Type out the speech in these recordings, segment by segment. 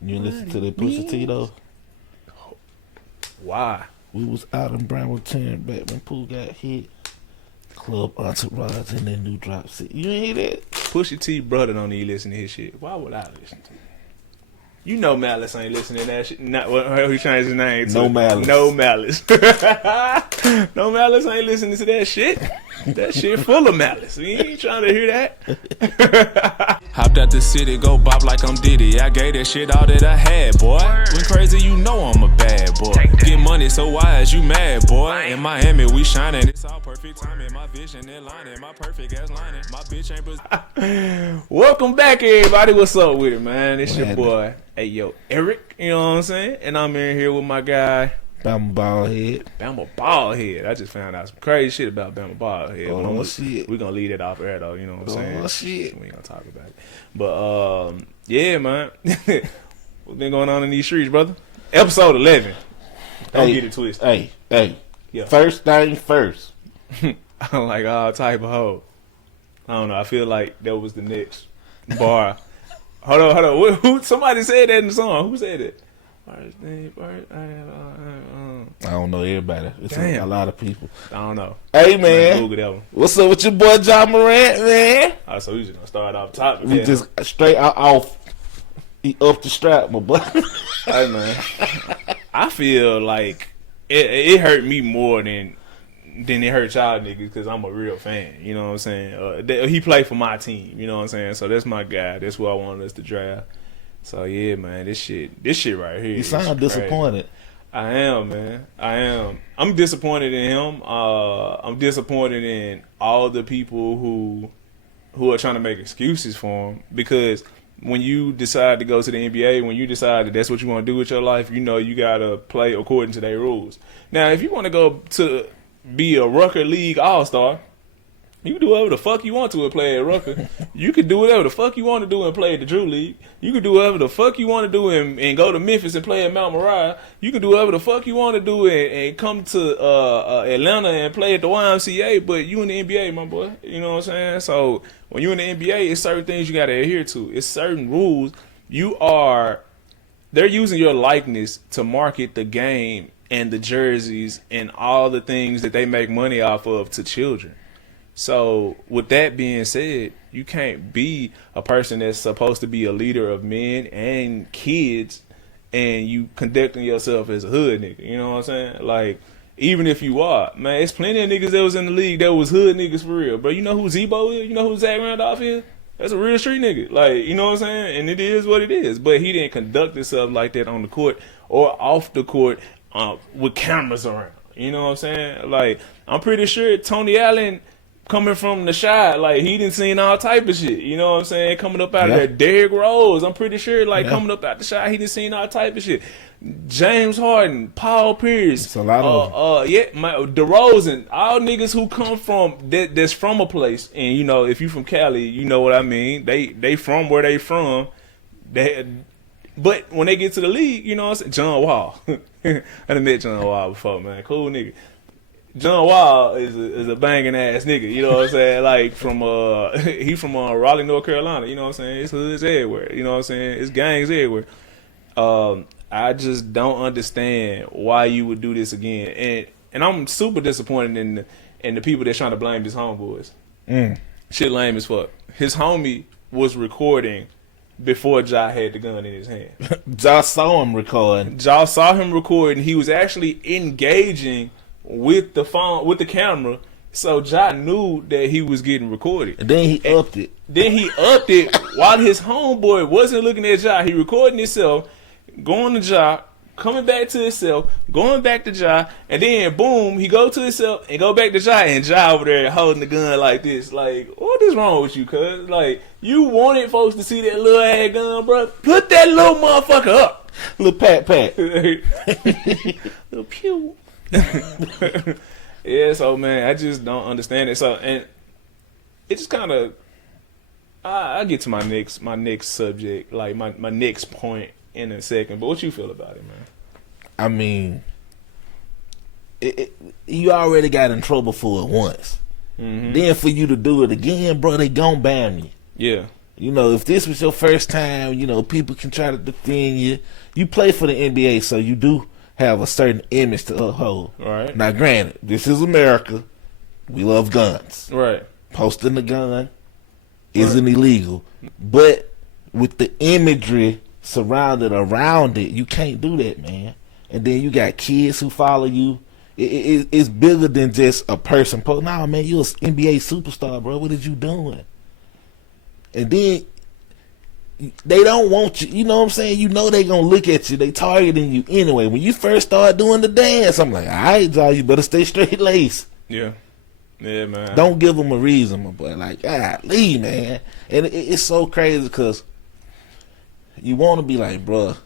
You listen to the Pusha T though? Why? We was out in Brownwood back when Pooh got hit. Club Entourage and then new drop. See, you ain't hear that? Pusha T brother don't even listen to his shit. Why would I listen to it? You know Malice ain't listening to that shit. Not what he changed his name to. No Malice. No Malice. No Malice ain't listening to that shit. That shit full of malice. We ain't trying to hear that. Hopped out the city, go bop like I'm Diddy. I gave that shit all that I had, boy. When crazy, you know I'm a bad boy. Get money, so why is you mad, boy? In Miami, we shining. It's all perfect timing. My vision in lining. My perfect ass lining. My bitch ain't. Welcome back, everybody. What's up with it, man? It's your boy. Hey, yo, Eric. You know what I'm saying? And I'm in here with my guy. Bama Ballhead. Bama Ballhead. I just found out some crazy shit about Bama Ballhead. Oh, shit. We're going to leave it off air, though. You know what I'm saying? Oh, shit. We ain't going to talk about it. But, yeah, man. What's been going on in these streets, brother? Episode 11. Don't get it twisted. Hey. Yeah. First thing first. I'm like all type of hoe. I don't know. I feel like that was the next bar. Hold on. Who? Somebody said that in the song. Who said it? I don't know everybody. It's a lot of people. I don't know. Hey, man. Google that one. What's up with your boy John Morant, man? Oh, so we just gonna start off top. We just straight off. He up the strap, my boy. Hey, man. I feel like it hurt me more than it hurt y'all niggas because I'm a real fan. You know what I'm saying? He played for my team. You know what I'm saying? So that's my guy. That's who I wanted us to draft. So yeah, man, this shit right here. You sound disappointed. I am, man. I am. I'm disappointed in him. I'm disappointed in all the people who are trying to make excuses for him, because when you decide to go to the NBA, when you decide that that's what you want to do with your life, you know you gotta play according to their rules. Now, if you want to go to be a Rucker League All-Star, you can do whatever the fuck you want to and play at Rucker. You can do whatever the fuck you want to do and play at the Drew League. You can do whatever the fuck you want to do and go to Memphis and play at Mount Moriah. You can do whatever the fuck you want to do and come to Atlanta and play at the YMCA, but you in the NBA, my boy. You know what I'm saying? So when you in the NBA, it's certain things you got to adhere to. It's certain rules. They're using your likeness to market the game and the jerseys and all the things that they make money off of to children. So with that being said, you can't be a person that's supposed to be a leader of men and kids and you conducting yourself as a hood nigga. You know what I'm saying? Like, even if you are, man, it's plenty of niggas that was in the league that was hood niggas for real. Bro, you know who Zebo is? You know who Zach Randolph is? That's a real street nigga. Like, you know what I'm saying? And it is what it is. But he didn't conduct himself like that on the court or off the court with cameras around. You know what I'm saying? Like, I'm pretty sure Tony Allen, coming from the shot, like, he done seen all type of shit. You know what I'm saying? Coming up out of there. Derrick Rose, I'm pretty sure, like, coming up out the shot, he done seen all type of shit. James Harden, Paul Pierce. It's a lot of DeRozan, all niggas who come from, that's from a place. And, you know, if you from Cali, you know what I mean. They from where they from. But when they get to the league, you know what I'm saying? John Wall. I done met John Wall before, man. Cool nigga. John Wall is a banging ass nigga, you know what I'm saying? Like, he from Raleigh, North Carolina, you know what I'm saying? It's hoods everywhere, you know what I'm saying? It's gangs everywhere. I just don't understand why you would do this again, and I'm super disappointed in the people that's trying to blame his homeboys. Shit lame as fuck. His homie was recording before Ja had the gun in his hand. Ja saw him recording. Ja saw him recording. He was actually engaging with the phone, with the camera, so Ja knew that he was getting recorded. And then he upped it. While his homeboy wasn't looking at Ja. He recording himself, going to Ja, coming back to himself, going back to Ja, and then boom, he go to himself and go back to Ja, and Ja over there holding the gun like this. Like, what is wrong with you, cuz? Like, you wanted folks to see that little ass gun, bro? Put that little motherfucker up. Little pat. Little pew. Yeah, so man, I just don't understand it. So, and it just kind of, I get to my next subject, like my next point in a second. But what you feel about it, man? I mean, you already got in trouble for it once. Mm-hmm. Then for you to do it again, bro, they gon' ban you. Yeah. You know, if this was your first time, you know, people can try to defend you. You play for the NBA, so you do have a certain image to uphold. Right. Now, granted, this is America. We love guns. Right. Posting the gun isn't illegal. But with the imagery surrounded around it, you can't do that, man. And then you got kids who follow you. It's bigger than just a person. Nah, man, you're an NBA superstar, bro. What is you doing? And then they don't want you. You know what I'm saying? You know they gonna look at you. They targeting you anyway. When you first start doing the dance, I'm like, all right, y'all, you better stay straight laced. Yeah. Yeah, man. Don't give them a reason, my boy. Like, golly, man. And it's so crazy because you want to be like, bruh,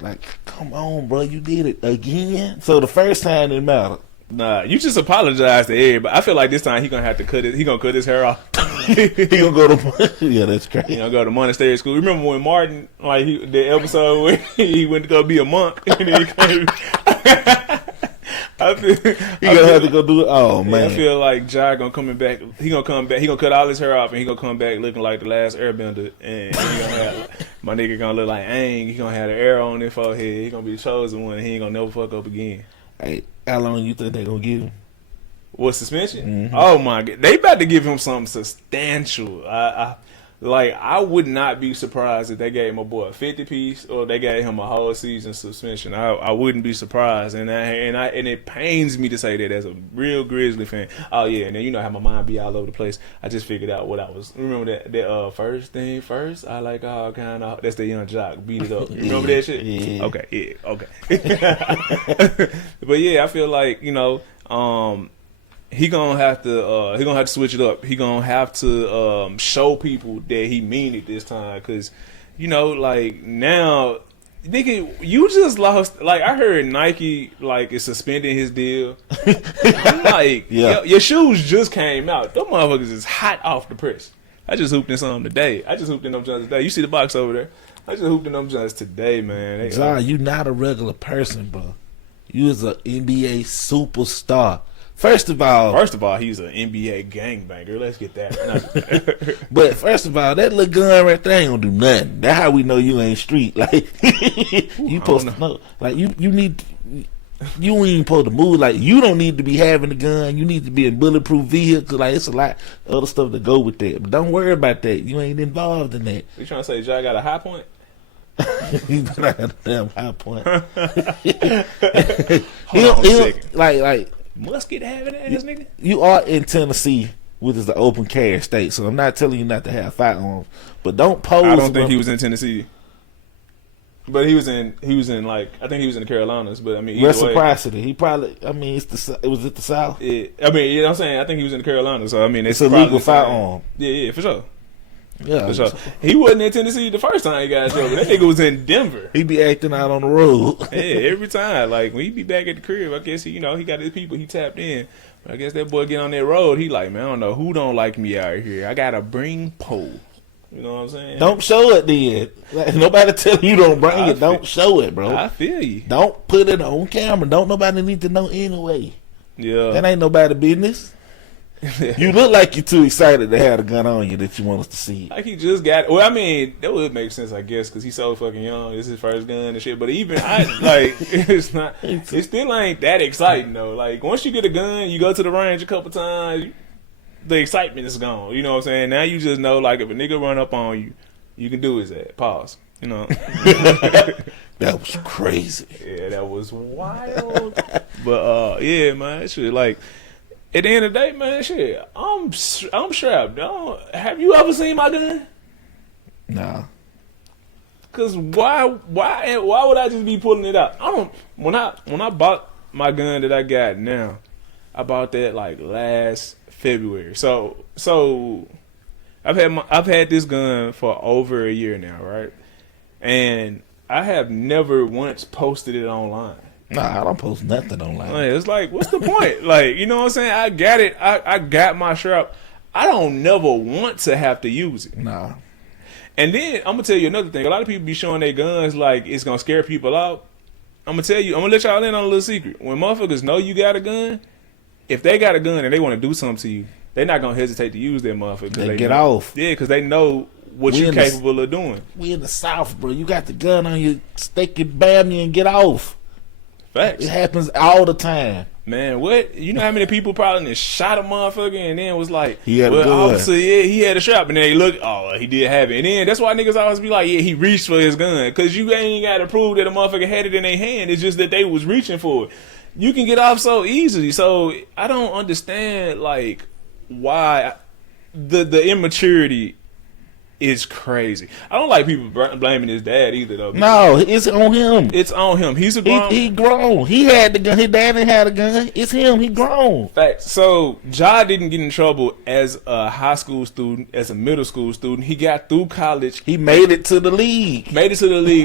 like, come on, bro, you did it again. So the first time it mattered. Nah, you just apologize to everybody. I feel like this time he gonna have to cut it. He gonna cut his hair off. He gonna go to yeah, that's crazy. He gonna go to Monastery School. Remember when Martin, like the episode where he went to go be a monk and then he came. He gonna have to go do it. Oh man, I feel like Ja gonna coming back. He gonna come back. He gonna cut all his hair off and he gonna come back looking like the last Airbender. And he gonna have my nigga gonna look like Aang. He gonna have the arrow on his forehead. He gonna be the chosen one. He ain't gonna never fuck up again. Hey, how long you think they gonna give him? What, suspension? Mm-hmm. Oh my god, they about to give him something substantial. I would not be surprised if they gave my boy a 50 piece or they gave him a whole season suspension. I wouldn't be surprised, and it pains me to say that as a real Grizzly fan. Oh yeah, and then you know how my mind be all over the place. I just figured out what I was. Remember that first thing first? I like all kind of. That's the Young Jock, beat it up. You remember that shit? Yeah. Okay, yeah, okay. But yeah, I feel like he gonna have to switch it up. He gonna have to show people that he mean it this time, cause like now, nigga, you just lost. Like I heard Nike is suspending his deal. Like yeah. your shoes just came out. Them motherfuckers is hot off the press. I just hooped in some today. You see the box over there? I just hooped in them joints today, man. John, you not a regular person, bro. You is an NBA superstar. First of all, he's an NBA gangbanger. Let's get that. But first of all, that little gun right there ain't gonna do nothing. That's how we know you ain't street. Like you supposed to know. Like you ain't supposed to move. Like you don't need to be having a gun. You need to be in bulletproof vehicle. Like it's a lot of other stuff to go with that. But don't worry about that. You ain't involved in that. You trying to say Ja got a high point? He better have a damn high point. Like. Musket having ass nigga. You are in Tennessee, which is the open carry state, so I'm not telling you not to have firearms, but don't pose. I don't think he was in Tennessee, but he was in like I think he was in the Carolinas. But I mean, reciprocity. He probably. I mean, it was at the South. Yeah, I mean, you know what I'm saying. I think he was in the Carolinas, so I mean, it's a legal firearm. Yeah, for sure. Yeah, for sure. He wasn't in Tennessee the first time he got in trouble. That nigga was in Denver. He be acting out on the road. Yeah, every time. Like when he be back at the crib, I guess he got his people. He tapped in. But I guess that boy get on that road. He like, man, I don't know who don't like me out here. I gotta bring pole. You know what I'm saying? Don't show it then. Like, nobody tell you don't bring it. Don't show it, bro. I feel you. Don't put it on camera. Don't nobody need to know anyway. Yeah. That ain't nobody business. You look like you're too excited to have a gun on you that you want us to see. Like he just got it. Well, I mean, that would make sense, I guess, because he's so fucking young. This is his first gun and shit. But even it's not. It still ain't that exciting though. Like once you get a gun, you go to the range a couple times, the excitement is gone. You know what I'm saying? Now you just know, like if a nigga run up on you, you can do his ass. Pause. You know. That was crazy. Yeah, that was wild. But yeah, man, shit like. At the end of the day, man, shit, I'm strapped. Have you ever seen my gun? Nah. Cause why would I just be pulling it out? When I bought my gun that I got now, I bought that like last February. So I've had this gun for over a year now, right? And I have never once posted it online. Nah, I don't post nothing online. It's like, what's the point? Like, you know what I'm saying? I got it. I got my strap. I don't never want to have to use it. Nah. And then I'm gonna tell you another thing. A lot of people be showing their guns like it's gonna scare people out. I'm gonna let y'all in on a little secret. When motherfuckers know you got a gun, if they got a gun and they want to do something to you, they're not gonna hesitate to use that motherfucker. They get off. Yeah, because they know what you're capable of doing. We in the South, bro. You got the gun on you, they can bam you and get off. Facts. It happens all the time. Man, what? You know how many people probably shot a motherfucker and then was like, he had a gun. Officer, yeah, he had a strap, and then they look, oh, he did have it. And then that's why niggas always be like, yeah, he reached for his gun. Because you ain't got to prove that a motherfucker had it in their hand. It's just that they was reaching for it. You can get off so easily. So I don't understand, like, why the immaturity is crazy. I don't like people blaming his dad either, though. No, it's on him. It's on him. He's a grown. He grown. He had the gun. His dad didn't have a gun. It's him. He grown. Facts. So Ja didn't get in trouble as a high school student, as a middle school student. He got through college. He made it to the league.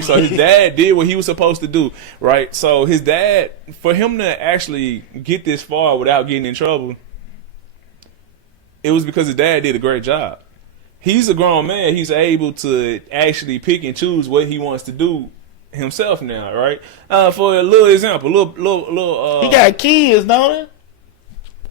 So his dad did what he was supposed to do, right? So his dad, for him to actually get this far without getting in trouble, it was because his dad did a great job. He's a grown man. He's able to actually pick and choose what he wants to do himself now, right? For a little example, he got kids, don't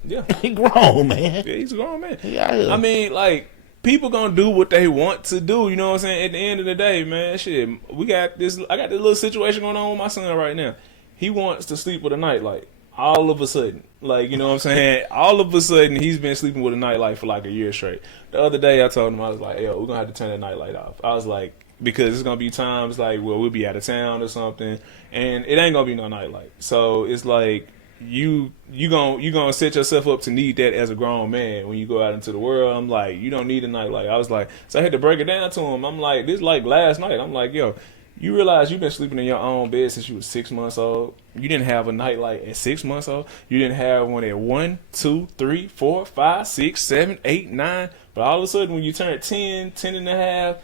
he? Yeah. He grown, man. Yeah, he's a grown man. Yeah. I mean, like, people gonna do what they want to do, you know what I'm saying? At the end of the day, man, shit, I got this little situation going on with my son right now. He wants to sleep with a nightlight. All of a sudden, like, you know what I'm saying? All of a sudden, he's been sleeping with a nightlight for like a year straight. The other day, I told him, I was like, yo, we're going to have to turn that nightlight off. I was like, because it's going to be times like, well, we'll be out of town or something, and it ain't going to be no nightlight. So it's like, you gonna set yourself up to need that as a grown man when you go out into the world. I'm like, you don't need a nightlight. I was like, so I had to break it down to him. I'm like, this like last night. I'm like, yo, you realize you've been sleeping in your own bed since you was 6 months old. You didn't have a nightlight at 6 months old. You didn't have one at 1, 2, 3, 4, 5, 6, 7, 8, 9. But all of a sudden, when you turned 10, 10 and a half,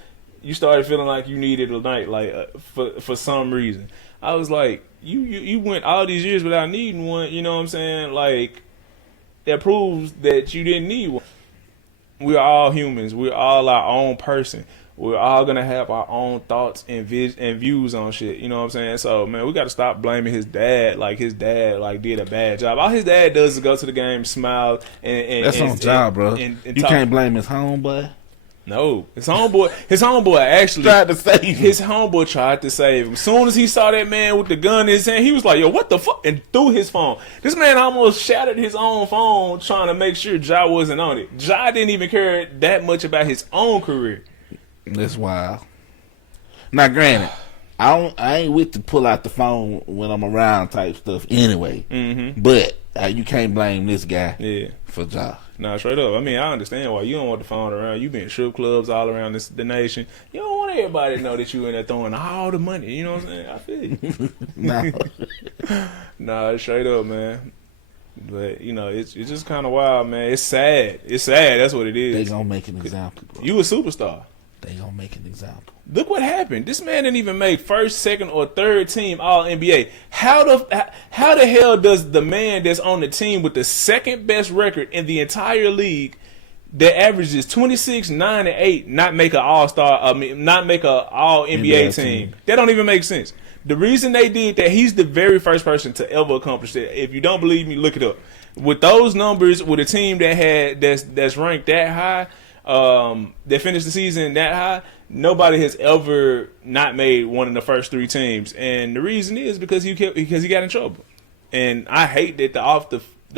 you started feeling like you needed a nightlight for some reason. I was like, you went all these years without needing one. You know what I'm saying? Like, that proves that you didn't need one. We're all humans. We're all our own person. We're all gonna have our own thoughts and views on shit. You know what I'm saying? So, man, we gotta stop blaming his dad. Like, his dad did a bad job. All his dad does is go to the game, smile, and that's on job, bro. And you can't blame his homeboy. No, his homeboy actually tried to save him. His homeboy tried to save him. As soon as he saw that man with the gun in his hand, he was like, yo, what the fuck? And threw his phone. This man almost shattered his own phone trying to make sure Ja wasn't on it. Ja didn't even care that much about his own career. That's wild. Now, granted, I ain't with to pull out the phone when I'm around type stuff anyway. Mm-hmm. But you can't blame this guy for Ja. Nah, straight up. I mean, I understand why you don't want the phone around. You been in strip clubs all around the nation. You don't want everybody to know that you in there throwing all the money. You know what I'm saying? I feel you. Nah, straight up, man. But, you know, it's just kind of wild, man. It's sad. It's sad. That's what it is. They gonna make an example, bro. You a superstar. They gonna make an example. Look what happened. This man didn't even make first, second, or third team All NBA. How the hell does the man that's on the team with the second best record in the entire league, that averages 26, 9, and 8, not make an All-Star? Not make an All NBA team. That don't even make sense. The reason they did that, he's the very first person to ever accomplish that. If you don't believe me, look it up. With those numbers, with a team that's ranked that high. That finished the season that high, nobody has ever not made one of the first 3 teams, and the reason is because he got in trouble. And I hate that the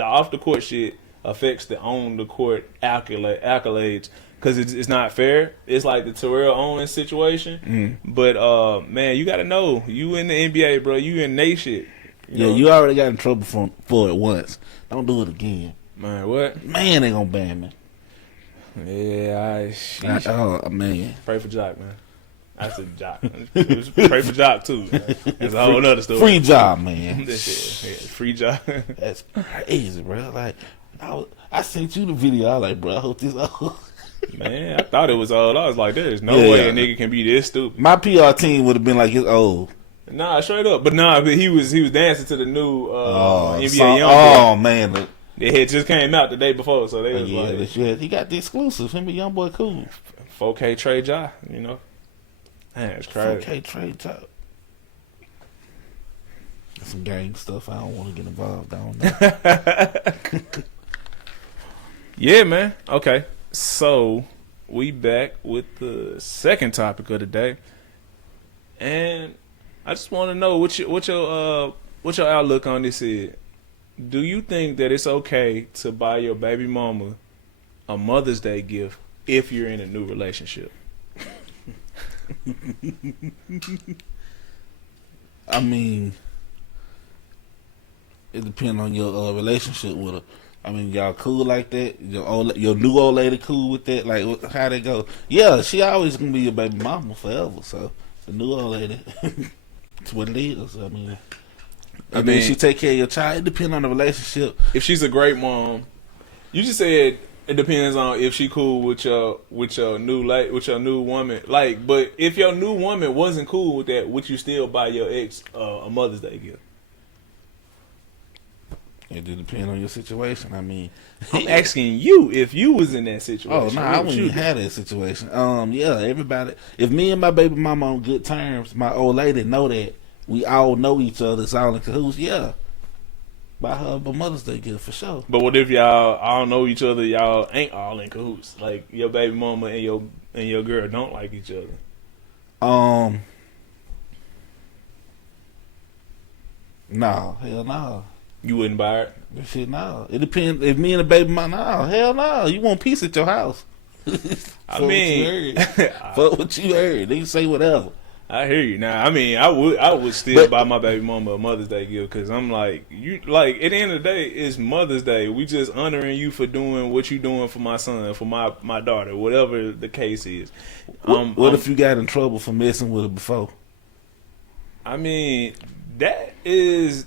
off the court shit affects the on the court accolades, because it's not fair. It's like the Terrell Owens situation. But man, you got to know, you in the NBA, bro. You in they shit. You know? You already got in trouble for it once. Don't do it again, man. What? Man, they gonna ban me. Yeah, oh man. Pray for Jock, man. I said Jock. Pray for Jock too. Man. That's a whole other story. Free job, man. Free Jock. That's crazy, bro. Like, I sent you the video. I was like, bro, I hope this old. Man, I thought it was old. I was like, there's no way a nigga can be this stupid. My PR team would have been like, it's old. Nah, straight up. But he was dancing to the new NBA Young. Oh man. It had just came out the day before, so they was like, he got the exclusive. Him and Young Boy cool. 4K Trey Ja, you know. Man, it's crazy. 4K Trey Ja. Some gang stuff I don't want to get involved on. Yeah, man. Okay, so we back with the second topic of the day, and I just want to know what your outlook on this is. Do you think that it's okay to buy your baby mama a Mother's Day gift if you're in a new relationship? I mean, it depends on your relationship with her. I mean, y'all cool like that? Your new old lady cool with that? Like, how they go? Yeah, she always gonna be your baby mama forever. So the new old lady, it's what it is. I mean, she take care of your child. It depends on the relationship. If she's a great mom, you just said it depends on if she cool with your new woman. Like, but if your new woman wasn't cool with that, would you still buy your ex a Mother's Day gift? It depends on your situation. I mean, I'm asking you if you was in that situation. Oh no, I wouldn't even have that situation. Yeah, everybody. If me and my baby mama on good terms, my old lady know that we all know each other. It's all in cahoots. Yeah, buy her a Mother's Day gift for sure. But what if y'all all know each other? Y'all ain't all in cahoots. Like your baby mama and your girl don't like each other. No, hell no. You wouldn't buy it? Shit, no. It depends. If me and the baby mama, no, hell no. You want peace at your house. I mean, fuck what you heard. They can say whatever. I hear you. Now, I mean, I would still buy my baby mama a Mother's Day gift because I'm like, at the end of the day, it's Mother's Day. We just honoring you for doing what you doing for my son, for my daughter, whatever the case is. What if you got in trouble for messing with her before? I mean, that's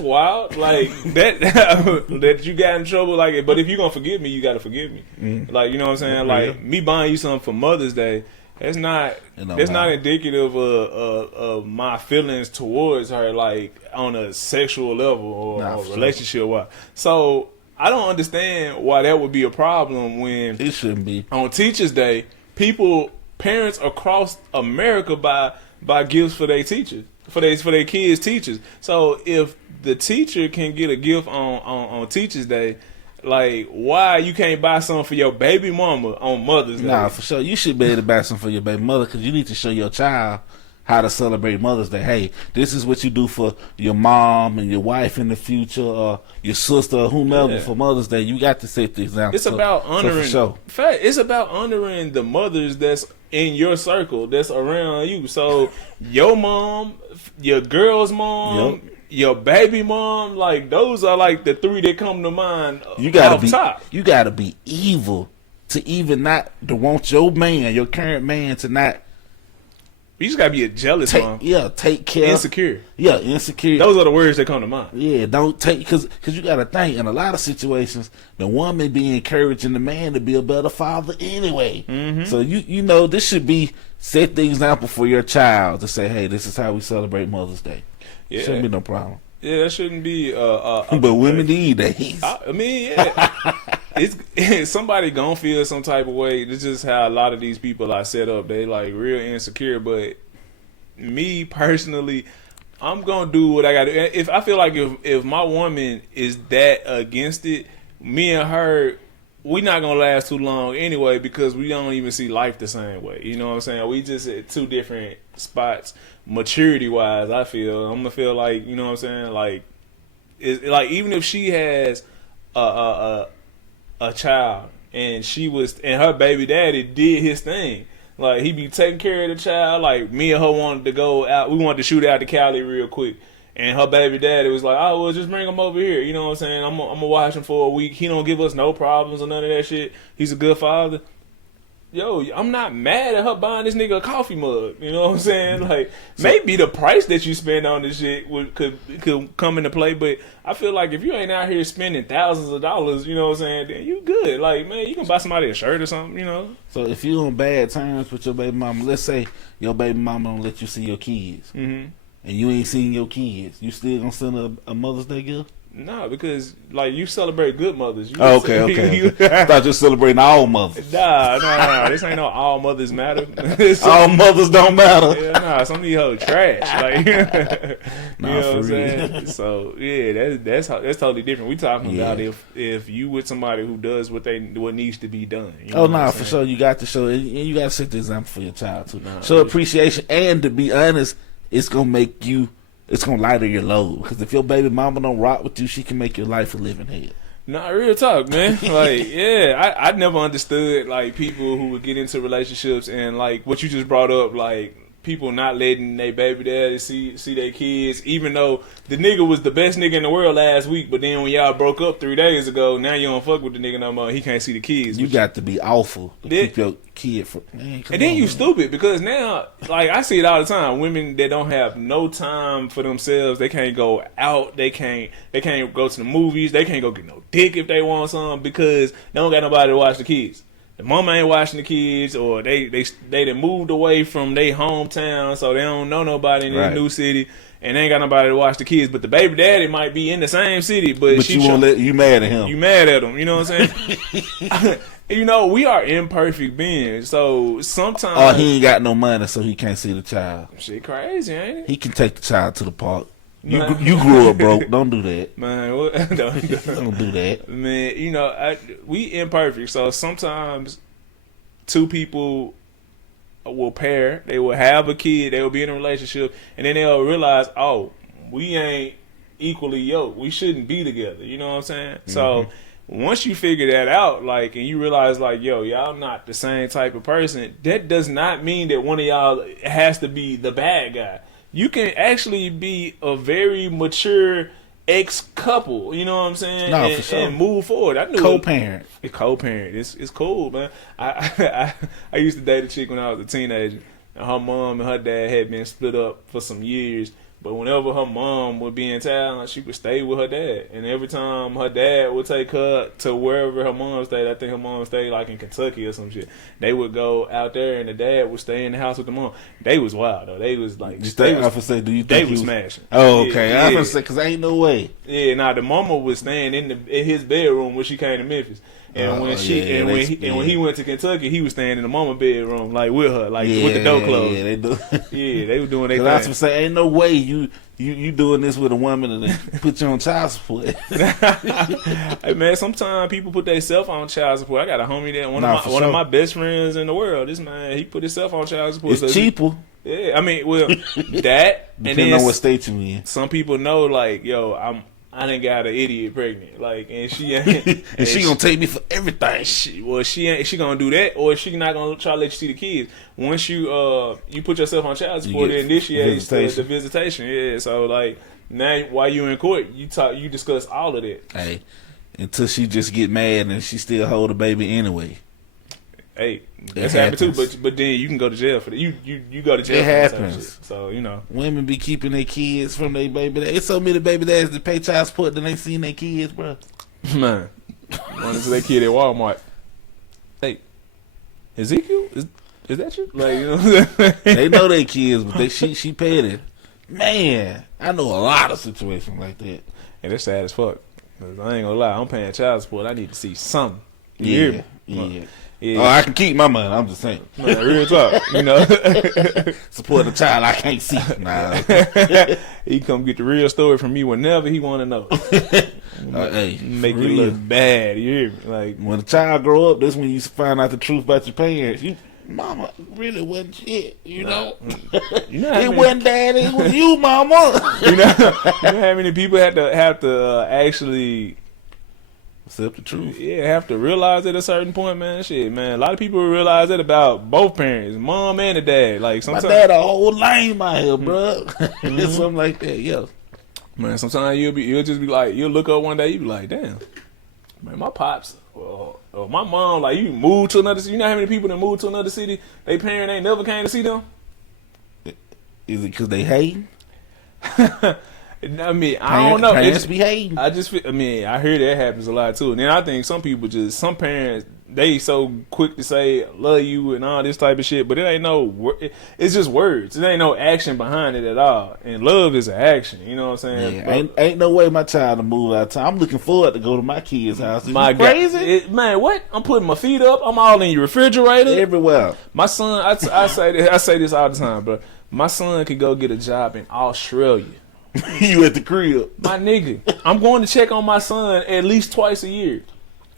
wild. Like that that you got in trouble like it. But if you're gonna forgive me, you gotta forgive me. Like, you know what I'm saying? Like me buying you something for Mother's Day, that's not indicative of my feelings towards her, like on a sexual level or relationship wise. So I don't understand why that would be a problem when it shouldn't be. On Teachers Day, parents across America buy gifts for their teachers. For their kids' teachers. So if the teacher can get a gift on Teachers Day, like, why you can't buy something for your baby mama on Mother's Day? Nah, for sure. You should be able to buy something for your baby mother because you need to show your child how to celebrate Mother's Day. Hey, this is what you do for your mom and your wife in the future, or your sister or whomever for Mother's Day. You got to set the example. It's about honoring. It's about honoring the mothers that's in your circle, that's around you. So your mom, your girl's mom, your baby mom, like those are like the three that come to mind. You gotta be evil to even not to want your man, your current man, to not. You just gotta be a jealous mom. Yeah, take care. Insecure. Yeah, insecure. Those are the words that come to mind. Yeah, don't take because you gotta think in a lot of situations the woman be encouraging the man to be a better father anyway. So you know this should be set the example for your child to say, hey, this is how we celebrate Mother's Day. Yeah, shouldn't be no problem. Yeah, that shouldn't be. But women need days. I mean, yeah. It's somebody gonna feel some type of way. This is how a lot of these people are set up. They like real insecure. But me personally, I'm gonna do what I gotta do. If I feel like if my woman is that against it, me and her, we not gonna last too long anyway because we don't even see life the same way. You know what I'm saying? We just at two different spots, maturity wise. I feel I'm gonna feel like, you know what I'm saying, like it's like even if she has a child and her baby daddy did his thing, like he be taking care of the child. Like me and her wanted to go out, we wanted to shoot out to Cali real quick, and her baby daddy was like, oh well, just bring him over here, you know what I'm saying, I'm gonna watch him for a week, he don't give us no problems or none of that shit, he's a good father. Yo, I'm not mad at her buying this nigga a coffee mug. You know what I'm saying? Like, maybe the price that you spend on this shit could come into play, but I feel like if you ain't out here spending thousands of dollars, you know what I'm saying, then you good. Like, man, you can buy somebody a shirt or something, you know? So if you on bad terms with your baby mama, let's say your baby mama don't let you see your kids, and you ain't seen your kids, you still gonna send a Mother's Day gift? Nah, because like you celebrate good mothers. You Oh, okay. I thought you were celebrating all mothers. Nah. This ain't no all mothers matter. All mothers don't matter. Yeah, nah. Some of these hoes trash. Like, you Nah, know what I'm for saying? real. So yeah, that's totally different. We talking about if you with somebody who does what needs to be done. You know Oh, what nah, I'm for saying? sure. You got to show, and you got to set the example for your child too. Show appreciation, and to be honest, it's gonna make you. It's gonna lighter your load, because if your baby mama don't rock with you, she can make your life a living hell. Nah, real talk, man. Like, yeah, I never understood like people who would get into relationships and like what you just brought up, like people not letting their baby daddy see their kids, even though the nigga was the best nigga in the world last week, but then when y'all broke up 3 days ago, now you don't fuck with the nigga no more. He can't see the kids. You got to be awful to Yeah. keep your kid from. Man, come And then on, you man. stupid because now, like I see it all the time. Women that don't have no time for themselves, they can't go out, they can't go to the movies, they can't go get no dick if they want some because they don't got nobody to watch the kids. The mama ain't watching the kids, or they done moved away from their hometown, so they don't know nobody in the Right. new city, and they ain't got nobody to watch the kids. But the baby daddy might be in the same city, but But you won't let you mad at him. you mad at him. You know what I'm saying? You know, we are imperfect beings, so sometimes Or he ain't got no money, so he can't see the child. shit crazy, ain't it? He can take the child to the park. Nah. You grew up broke. Don't do that. Man, what? Don't do that. Man, you know, we imperfect, so sometimes two people will pair, they will have a kid, they will be in a relationship, and then they'll realize, oh, we ain't equally yoked. We shouldn't be together. You know what I'm saying? So once you figure that out, like, and you realize, like, yo, y'all not the same type of person, that does not mean that one of y'all has to be the bad guy. You can actually be a very mature ex-couple, you know what I'm saying? No, and, for sure. and move forward. I knew Co-parent. Co-parent. It's cool, man. I used to date a chick when I was a teenager, and her mom and her dad had been split up for some years. But whenever her mom would be in town, she would stay with her dad. And every time her dad would take her to wherever her mom stayed, I think her mom stayed like in Kentucky or some shit, they would go out there and the dad would stay in the house with the mom. They was wild, though. They was like, Do you think they he was was smashing. Oh, okay. Yeah, I was yeah. gonna say, because ain't no way. Yeah, nah, the mama was staying in his bedroom when she came to Memphis. And when when he went to Kentucky, he was staying in the mama bedroom, like with her, like with the door closed. Yeah, they do. Yeah, they were doing their Cause I was thing. gonna say, ain't no way you doing this with a woman and they put you on child support. Hey man, sometimes people put themselves on child support. I got a homie that one of my best friends in the world. This man, he put himself on child support. It's cheaper. Yeah, I mean, well, that and Depending then on what state you in. some people know, like, yo, I done got an idiot pregnant, like, and she ain't, And she gonna take me for everything. she gonna do that, or she not gonna try to let you see the kids. Once you put yourself on child support, it initiates the visitation. Yeah, so like now while you in court, you discuss all of that. Hey, until she just get mad and she still hold the baby anyway. Hey, that's happened too, but then you can go to jail for that. You go to jail. It for that type of happens. shit. So you know, Women be keeping their kids from their baby dad. It's so many baby dads that pay child support that ain't seen their kids, bro. man, running to that kid at Walmart. Hey, Ezekiel, is that you? Like, you know what I'm saying? They know their kids, but she paid it. Man, I know a lot of situations like that. And that's sad as fuck. 'Cause I ain't gonna lie, I'm paying child support. I need to see something. You Yeah, hear me? yeah. Yeah. Oh, I can keep my money. I'm just saying. Man, real talk, you know. Support the child I can't see. Nah. He come get the real story from me whenever he want to know. Hey, Make for you real. look bad. You hear me? Like, When a child grow up, that's when you find out the truth about your parents. Mama really wasn't shit, you know. you know how It many, wasn't daddy, it was you, mama. you know how many people have to actually Accept the truth. have to realize at a certain point, man. Shit, man. A lot of people realize that about both parents, mom and the dad. Like My sometimes, dad a whole lame out here, bro. Something like that, yeah. man. Sometimes you'll just be like, you'll look up one day, you be like, damn, man, my pops. Or my mom, like, you moved to another city. You know how many people that moved to another city, they parent ain't never came to see them? Is it because they hating? I mean, I don't know. Parents be hating. I just, I mean, I hear that happens a lot too. And then I think some parents, they so quick to say love you and all this type of shit, but it ain't it's just words. It ain't no action behind it at all. And love is an action. You know what I'm saying? Yeah, ain't no way my child to move out of town. I'm looking forward to go to my kid's house. My you crazy? Man, what? I'm putting my feet up. I'm all in your refrigerator. Everywhere. My son, I say this all the time, bro. My son could go get a job in Australia. You at the crib. My nigga, I'm going to check on my son at least twice a year.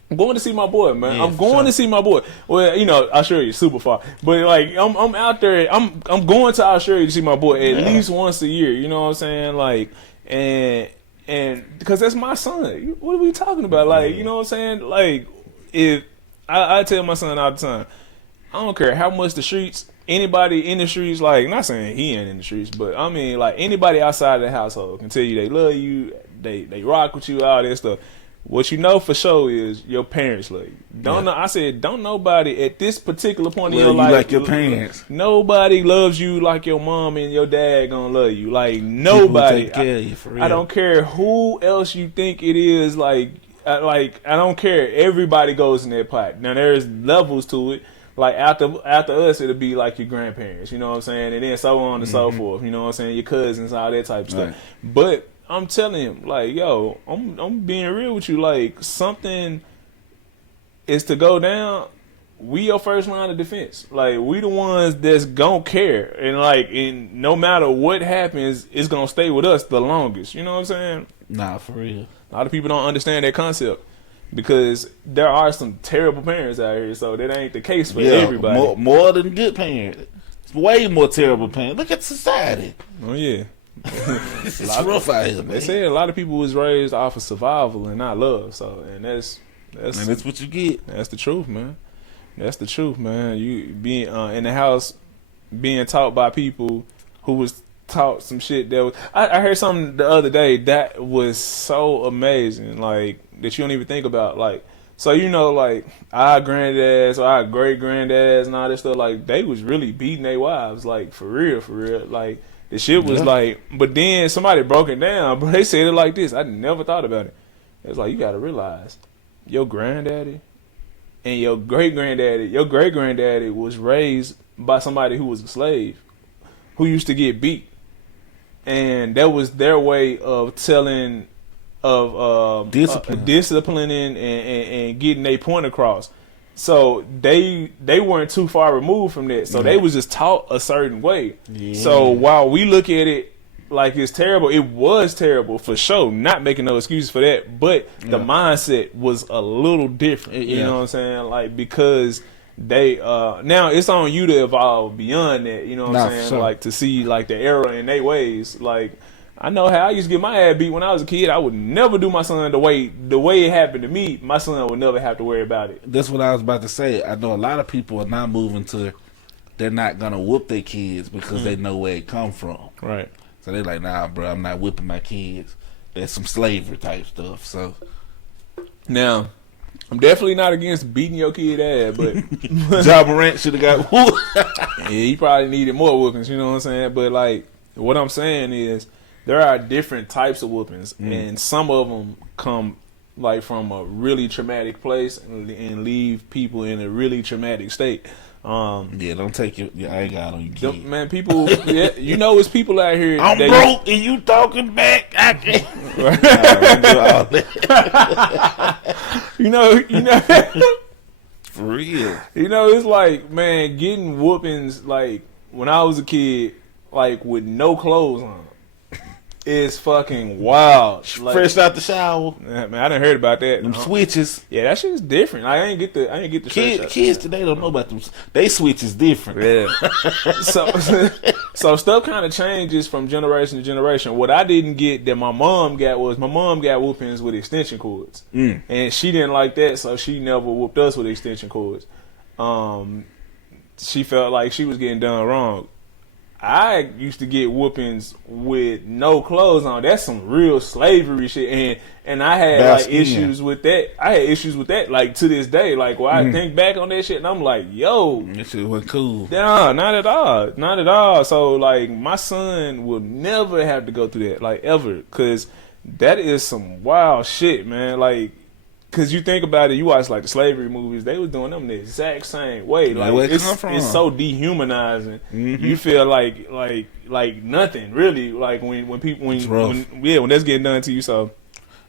I'm going to see my boy, man. Yeah, I'm going to see my boy. Well, you know, Australia is super far, but like I'm out there. I'm going to Australia to see my boy at least once a year. You know what I'm saying? Like, and because that's my son. What are we talking about? Like, you know what I'm saying? Like, if I tell my son all the time, I don't care how much the streets. Anybody in the streets, like, not saying he ain't in the streets, but I mean, like, anybody outside of the household can tell you they love you, they rock with you, all that stuff. What you know for sure is your parents love you. Don't nobody at this particular point in your life like your parents. Nobody loves you like your mom and your dad gonna love you. Like, nobody. Take care of you, for real. I don't care who else you think it is. Like, I don't care. Everybody goes in that pot. Now there's levels to it. Like, after us, it'll be like your grandparents, you know what I'm saying? And then so on and so forth, you know what I'm saying? Your cousins, all that type of stuff. But I'm telling him, like, yo, I'm being real with you. Like, something is to go down, we your first line of defense. Like, we the ones that's gonna care. And, like, no matter what happens, it's gonna stay with us the longest. You know what I'm saying? Nah, for real. A lot of people don't understand that concept. Because there are some terrible parents out here, so that ain't the case for everybody. More than good parents. It's way more terrible parents. Look at society. Oh yeah, it's rough out here, man. They say a lot of people was raised off of survival and not love. So, and that's what you get. That's the truth, man. That's the truth, man. You being in the house, being taught by people who was taught some shit that was. I heard something the other day that was so amazing, like, that you don't even think about. Like, so, you know, like, our granddads or our great granddads and all that stuff, like, they was really beating their wives, like, for real. Like, the shit was like, but then somebody broke it down, but they said it like this. I never thought about it. It's like, you gotta realize, your granddaddy and your great granddaddy was raised by somebody who was a slave, who used to get beat. And that was their way of telling, of disciplining and getting their point across. So they weren't too far removed from that. So they was just taught a certain way. Yeah. So while we look at it like it's terrible, it was terrible for sure. Not making no excuses for that, but the mindset was a little different. You know what I'm saying? Like, because they now it's on you to evolve beyond that, you know what I'm saying? Sure. Like, to see like the error in their ways. Like, I know how I used to get my ass beat when I was a kid. I would never do my son the way it happened to me. My son would never have to worry about it. That's what I was about to say. I know a lot of people are now moving to, they're not gonna whoop their kids because they know where it come from. Right. So they're like, nah, bro, I'm not whipping my kids. That's some slavery type stuff. So now, I'm definitely not against beating your kid ass, but Morant should have got whooped. Yeah, he probably needed more whoopings, you know what I'm saying? But, like, what I'm saying is there are different types of whoopings, and some of them come, like, from a really traumatic place and leave people in a really traumatic state. Don't take your eye out on you, kid. Man, people, you know, it's people out here. I'm broke and you talking back. I can't. Don't do all that. you know. For real. You know, it's like, man, getting whoopings, like, when I was a kid, like, with no clothes on, is fucking wild. Like, fresh out the shower. Man, I done heard about that. Them switches. Yeah, that shit is different. I ain't get the kids today don't know about them. They switches different. Yeah. so stuff kind of changes from generation to generation. What I didn't get that my mom got whoopings with extension cords, and she didn't like that, so she never whooped us with extension cords. She felt like she was getting done wrong. I used to get whoopings with no clothes on. That's some real slavery shit, and I had issues with that. I had issues with that, like, to this day. Like, when I think back on that shit, and I'm like, yo, that shit was cool. No, not at all. So, like, my son will never have to go through that, like, ever, because that is some wild shit, man. Like, Cause you think about it, you watch like the slavery movies. They was doing them the exact same way. Yeah, Like where it it's come from? it's so dehumanizing. You feel like nothing really. Like when people when that's getting done to you. So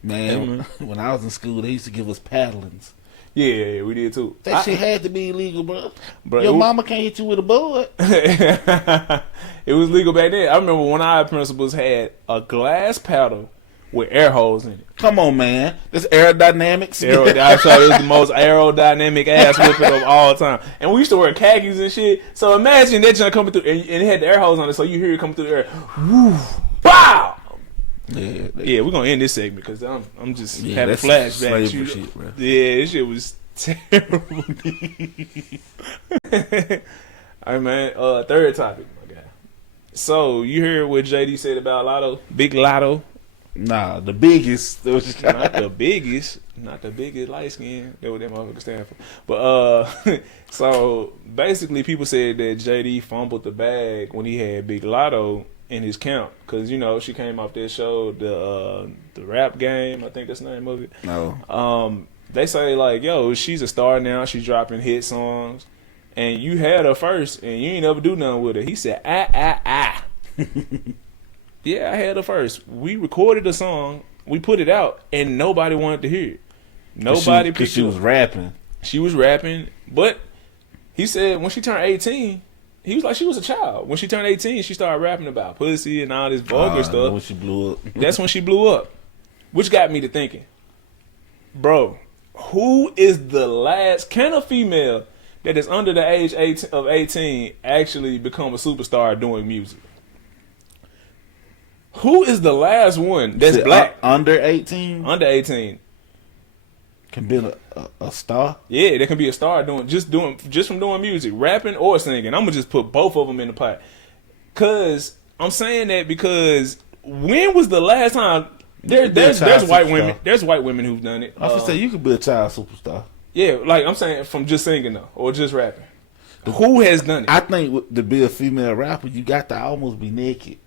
Man, when I was in school, they used to give us paddlings. yeah, we did too. That shit had to be illegal, bro. Bro, Your mama can't hit you with a board. It was legal back then. I remember one of our principals had a glass paddle with air holes in it. Come on, man. This aerodynamics. I thought it was the most aerodynamic ass whipping of all time. And we used to wear khakis and shit. So imagine that junk coming through, and it had the air holes on it, so you hear it coming through the air. Woo! Wow! Yeah, we're gonna end this segment because I'm just having flashbacks. Shit, bro. Yeah, this shit was terrible. All right, man. Third topic, my guy. So you heard what JD said about Lotto, Big Lotto. Nah, the biggest. Not the biggest light skin. That's what that motherfucker stand for. But so basically, people said that JD fumbled the bag when he had Big Lotto in his count, because she came off that show, the rap game. I think that's the name of it. No. They say like, yo, she's a star now. She's dropping hit songs, and you had her first, and you ain't never do nothing with her. He said, Yeah, I had her first. We recorded a song, we put it out, and nobody wanted to hear it. Nobody, because she was rapping. She was rapping, but he said when she turned 18, he was like she was a child. When she turned 18, she started rapping about pussy and all this vulgar stuff. When she blew up. That's when she blew up, which got me to thinking, bro, who is the last? Can a female that is under the age of 18 actually become a superstar doing music? Who is the last one that's black? Under 18? Under 18. Can be a star? Yeah, they can be a star just from doing music, rapping or singing. I'm gonna just put both of them in the pot. Cause I'm saying that because when was the last time there's white women who've done it. I was gonna say you could be a child superstar. Yeah, like I'm saying from just singing though or just rapping. Who has done it? I think to be a female rapper, you got to almost be naked.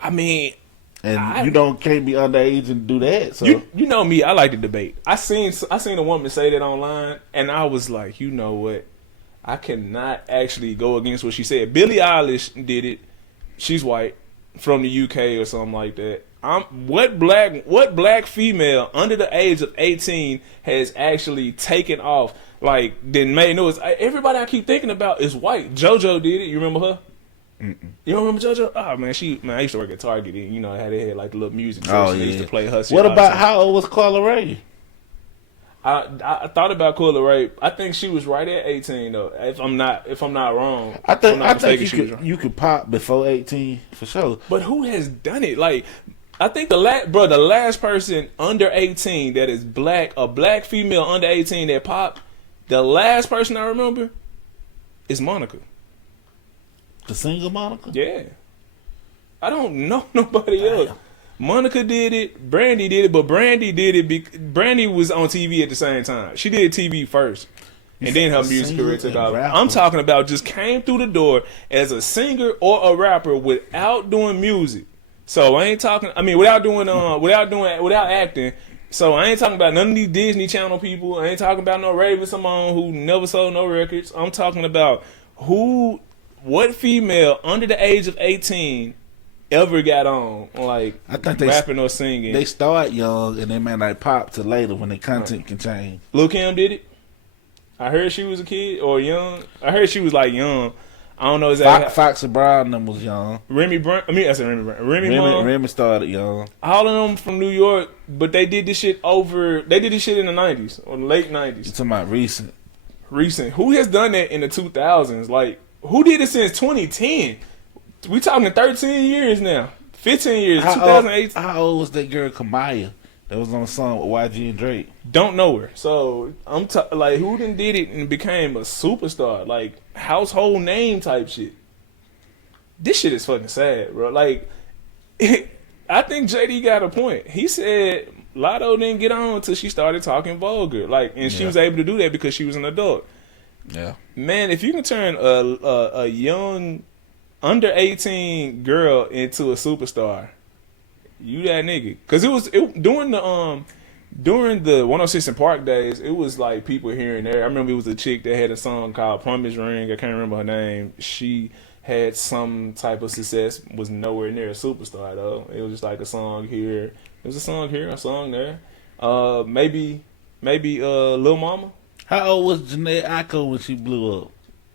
I mean, and you can't be underage and do that. So you know me, I like to debate. I seen a woman say that online, and I was like, you know what? I cannot actually go against what she said. Billie Eilish did it. She's white from the UK or something like that. What black female under the age of 18 has actually taken off? Like then made noise. Everybody I keep thinking about is white. JoJo did it. You remember her? Mm-mm. You don't remember JoJo? Oh man, I used to work at Target, and how they had like the little music. They used to play her. What about how old was Carla Ray? I thought about Carla Ray. I think she was right at 18 though. If I'm not wrong, I think you could pop before 18 for sure. But who has done it? Like I think the last person under 18 that is black, a black female under 18 that popped, the last person I remember is Monica. The singer Monica? Yeah. I don't know nobody else. Monica did it. Brandy did it, but Brandy did it. Brandy was on TV at the same time. She did TV first, and then her music career took off. I'm talking about just came through the door as a singer or a rapper without doing music. So I ain't talking. I mean, without acting. So I ain't talking about none of these Disney Channel people. I ain't talking about no Raven Simone who never sold no records. I'm talking about what female under the age of 18 ever got on like I think rapping or singing. They start young and they may not pop till later when their content can change. Lil' Kim did it. I heard she was a kid or young. I heard she was like young. I don't know exactly. Fox and Brown them was young. Remy Brown. Remy started young. All of them from New York, but they did this shit They did this shit in the 90s or the late 90s. You talking about recent? Recent. Who has done that in the 2000s? Like who did it since 2010? We talking 13 years now. 15 years. 2008. How old was that girl Kamaya that was on a song with YG and Drake? Don't know her. So I'm like, who done did it and became a superstar, like household name type shit? This shit is fucking sad, bro. Like, I think JD got a point. He said Lotto didn't get on until she started talking vulgar, like, and she was able to do that because she was an adult. Yeah, man. If you can turn a young under 18 girl into a superstar, you that nigga. Cause it was during During the 106 in Park days, it was like people here and there. I remember it was a chick that had a song called Promise Ring. I can't remember her name. She had some type of success, was nowhere near a superstar though. It was just like a song here. It was a song here, a song there. Maybe Lil Mama. How old was Janae Aiko when she blew up?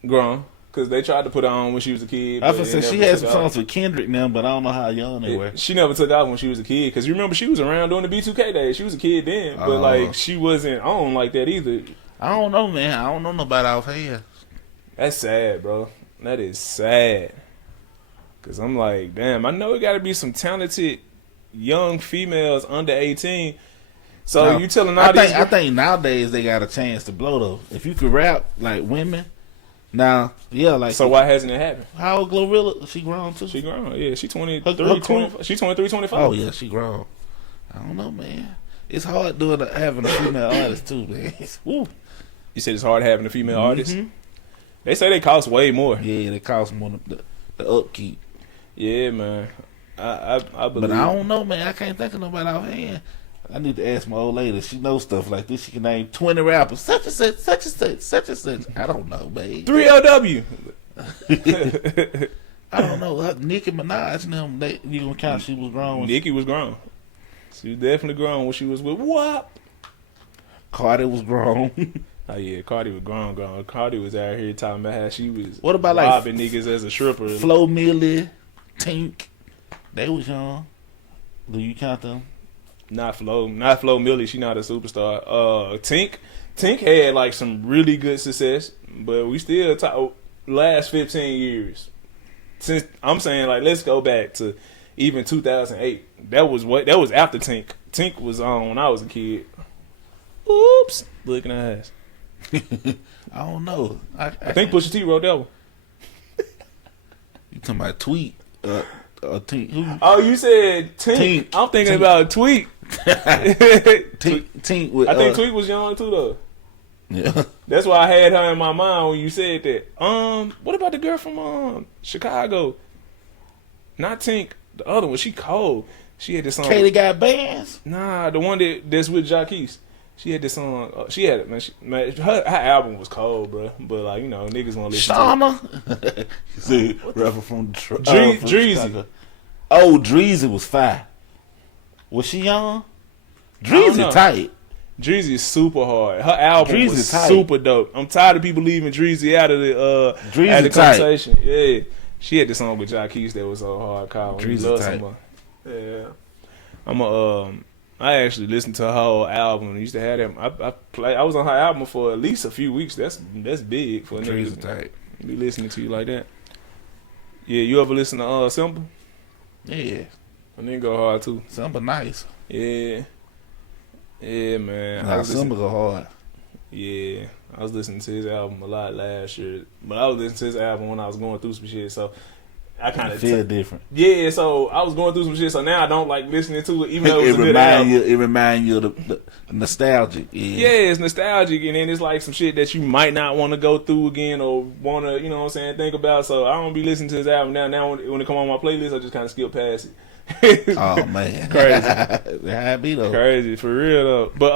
Grown. Because they tried to put her on when she was a kid. I was gonna say she had some songs with Kendrick now, but I don't know how young they were. She never took off when she was a kid. Because you remember she was around during the B2K days. She was a kid then. But like she wasn't on like that either. I don't know, man. I don't know nobody offhand. That's sad, bro. That is sad. Because I'm like, damn, I know it got to be some talented young females under 18. So now, you telling all these... I think nowadays they got a chance to blow, though. If you could rap like women... Now, yeah, like... So why hasn't it happened? How old Glorilla? She grown, too? She grown, yeah. She 23, her 25. She 23, 25. Oh, yeah, she grown. I don't know, man. It's hard having a female artist, too, man. Woo. You said it's hard having a female artist? They say they cost way more. Yeah, they cost more than the upkeep. Yeah, man. I believe. But I don't know, man. I can't think of nobody offhand. I need to ask my old lady. She knows stuff like this. She can name 20 rappers. Such and such, such and such, such and such. I don't know, man. 3LW. I don't know. Nicki Minaj and them, you gonna count she was grown? Nicki was grown. She was definitely grown when she was with WAP. Cardi was grown. Oh yeah, Cardi was grown. Cardi was out here talking about how she was what about robbing niggas as a stripper. Flo Milli, Tink, they was young. Do you count them? Not Flo Milli. She not a superstar. Tink had like some really good success, but we still talk last 15 years. Since I'm saying like let's go back to even 2008. That was after Tink. Tink was on when I was a kid. Oops, looking at ass. I don't know. I think Pusha T wrote that one. You talking about Tweet? Tink. Who? Oh, you said Tink. I'm thinking about Tweet. Tink with, I think Tweet was young too though. Yeah. That's why I had her in my mind when you said that. What about the girl from Chicago? Not Tink. The other one. She cold. She had this song. Katie got bands? Nah, the one that's with Jacquees. She had this song. She had it, man. Her album was cold, bro. But like niggas want to listen Shauna? to it. See, rapper from Detroit. Dreezy. Oh, Dreezy was fire. Was she young? Dreezy tight. Dreezy is super hard. Her album was super dope. I'm tired of people leaving Dreezy out of the conversation. Yeah, she had this song with Jacquees that was so hard. Dreezy tight. Yeah, I actually listened to her whole album. I used to have them. I was on her album for at least a few weeks. That's big for a nigga. Dreezy tight. Be listening to you like that. Yeah, you ever listen to Simple? Yeah. And then go hard too. Simple nice. Yeah. Yeah, man. Nah, Simple go hard. Yeah. I was listening to his album a lot last year. But I was listening to his album when I was going through some shit, so I kind of feel different. Yeah, so I was going through some shit, so now I don't like listening to it, even though it was a good album. It remind you of the nostalgic. Yeah, it's nostalgic, and then it's like some shit that you might not want to go through again or want to, you know what I'm saying, think about. So I don't be listening to his album now. Now when it come on my playlist, I just kind of skip past it. Oh man, crazy. That be though. Crazy for real though. But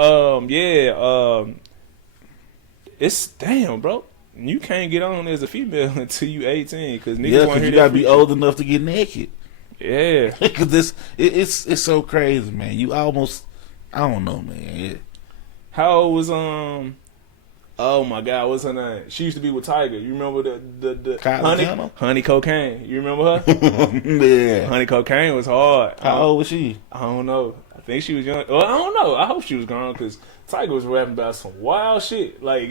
it's damn, bro. You can't get on as a female until you 18 because niggas want to hear you gotta be old enough to get naked. Yeah, because it's so crazy, man. You almost, I don't know, man. How old was Oh my God, what's her name? She used to be with Tiger. You remember the Honey Cocaine? You remember her? Yeah, Honey Cocaine was hard. How old was she? I don't know. I think she was young. Well, I don't know. I hope she was grown because Tiger was rapping about some wild shit. Like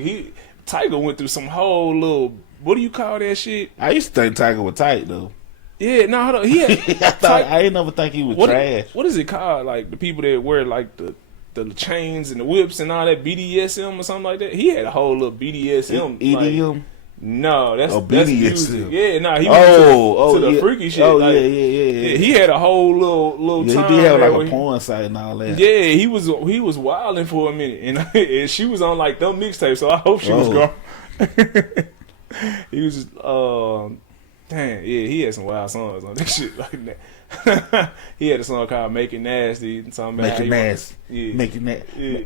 Tiger went through some whole little, what do you call that shit? I used to think Tiger was tight though. Yeah, no, hold on. He had, I ain't never think he was trash. What is it called? Like the people that wear like the chains and the whips and all that, BDSM or something like that. He had a whole little BDSM. EDM? Like, no, that's BDSM. music. Yeah, no, he went to the freaky shit. Oh, like, yeah. He had a whole little time. He did have like a porn site and all that. Yeah, he was wilding for a minute, and she was on like them mixtapes. So I hope she was gone. He was just Damn, yeah, he had some wild songs on that shit like that. He had a song called "Make It Nasty," and talking about Make it nasty. Yeah, Make it nasty. yeah.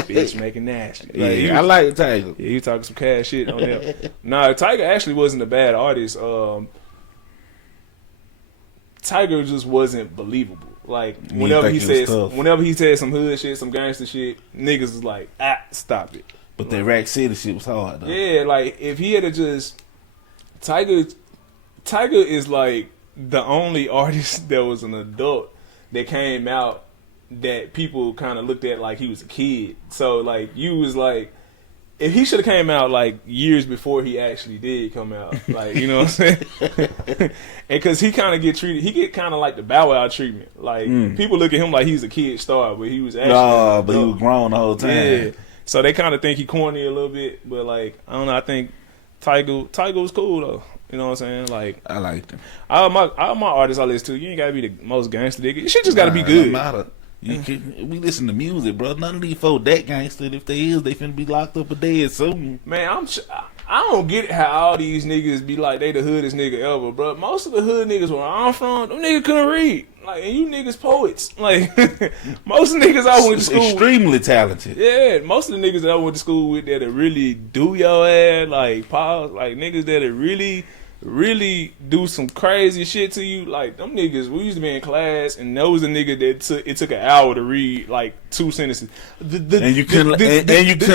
Bitch, make it nasty. Yeah, Like, he I was, like Tiger. yeah, he was talking some cash shit on there. Nah, Tiger actually wasn't a bad artist. Tiger just wasn't believable. Like whenever he said some hood shit, some gangster shit, niggas was like, stop it. But that Rack City shit was hard though. Yeah, like if he had just Tiger is like the only artist that was an adult that came out that people kind of looked at like he was a kid. So like you was like, if he should have came out like years before he actually did come out, like, you know what I'm saying? And because he kind of get kind of like the Bow Wow treatment. Like people look at him like he's a kid star, but he was actually but he was grown the whole time. Yeah. So they kind of think he corny a little bit, but like I don't know. I think Tiger was cool though. You know what I'm saying? Like I liked him. All my artists I listen to, you ain't gotta be the most gangster nigga. You shit just gotta be good. It matter. We listen to music, bro. None of these folk that gangster. If they is, they finna be locked up or dead soon. Man, I don't get how all these niggas be like they the hoodest nigga ever, bro. Most of the hood niggas where I'm from, them niggas couldn't read. Like, and you niggas poets. Like, most niggas I went to school extremely talented. Yeah, most of the niggas that I went to school with that really do your ass, like pause, like niggas that really do some crazy shit to you. Like them niggas, we used to be in class, and there was a nigga that took an hour to read like 2 sentences, and you couldn't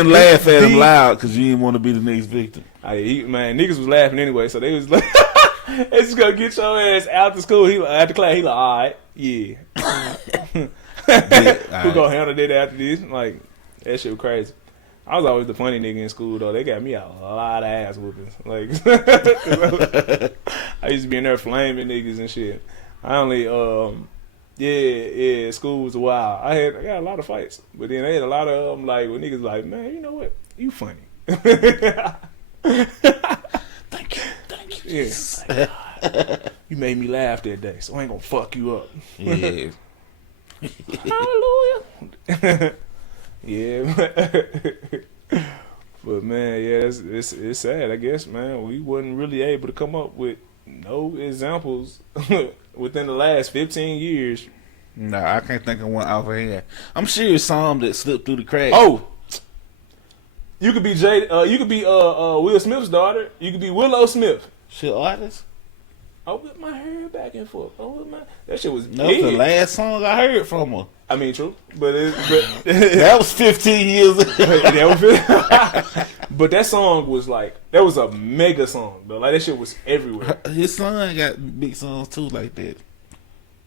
laugh at him loud because you didn't want to be the next victim. Man, niggas was laughing anyway, so they was like, "They just gonna get your ass out the school." After class, he like, "All right, yeah." Who gonna handle that after this? Like that shit was crazy. I was always the funny nigga in school though. They got me out a lot of ass whoopings. Like I used to be in there flaming niggas and shit. I only school was wild. I got a lot of fights, but then they had a lot of them like when niggas like, man, you know what? You funny. Thank you. Yeah. Like, you made me laugh that day, so I ain't gonna fuck you up. Yeah. Hallelujah. Yeah, but man, yeah, it's sad. I guess, man, we wasn't really able to come up with no examples within the last 15 years. Nah, I can't think of one off of hand. I'm sure it's some that slipped through the cracks. Oh, you could be Will Smith's daughter. You could be Willow Smith. Shit, artist. I whip my hair back and forth. That shit was That was the last song I heard from her. I mean, true, but that was 15 years ago. But that song was like, that was a mega song, though. Like, that shit was everywhere. His son got big songs too, like that.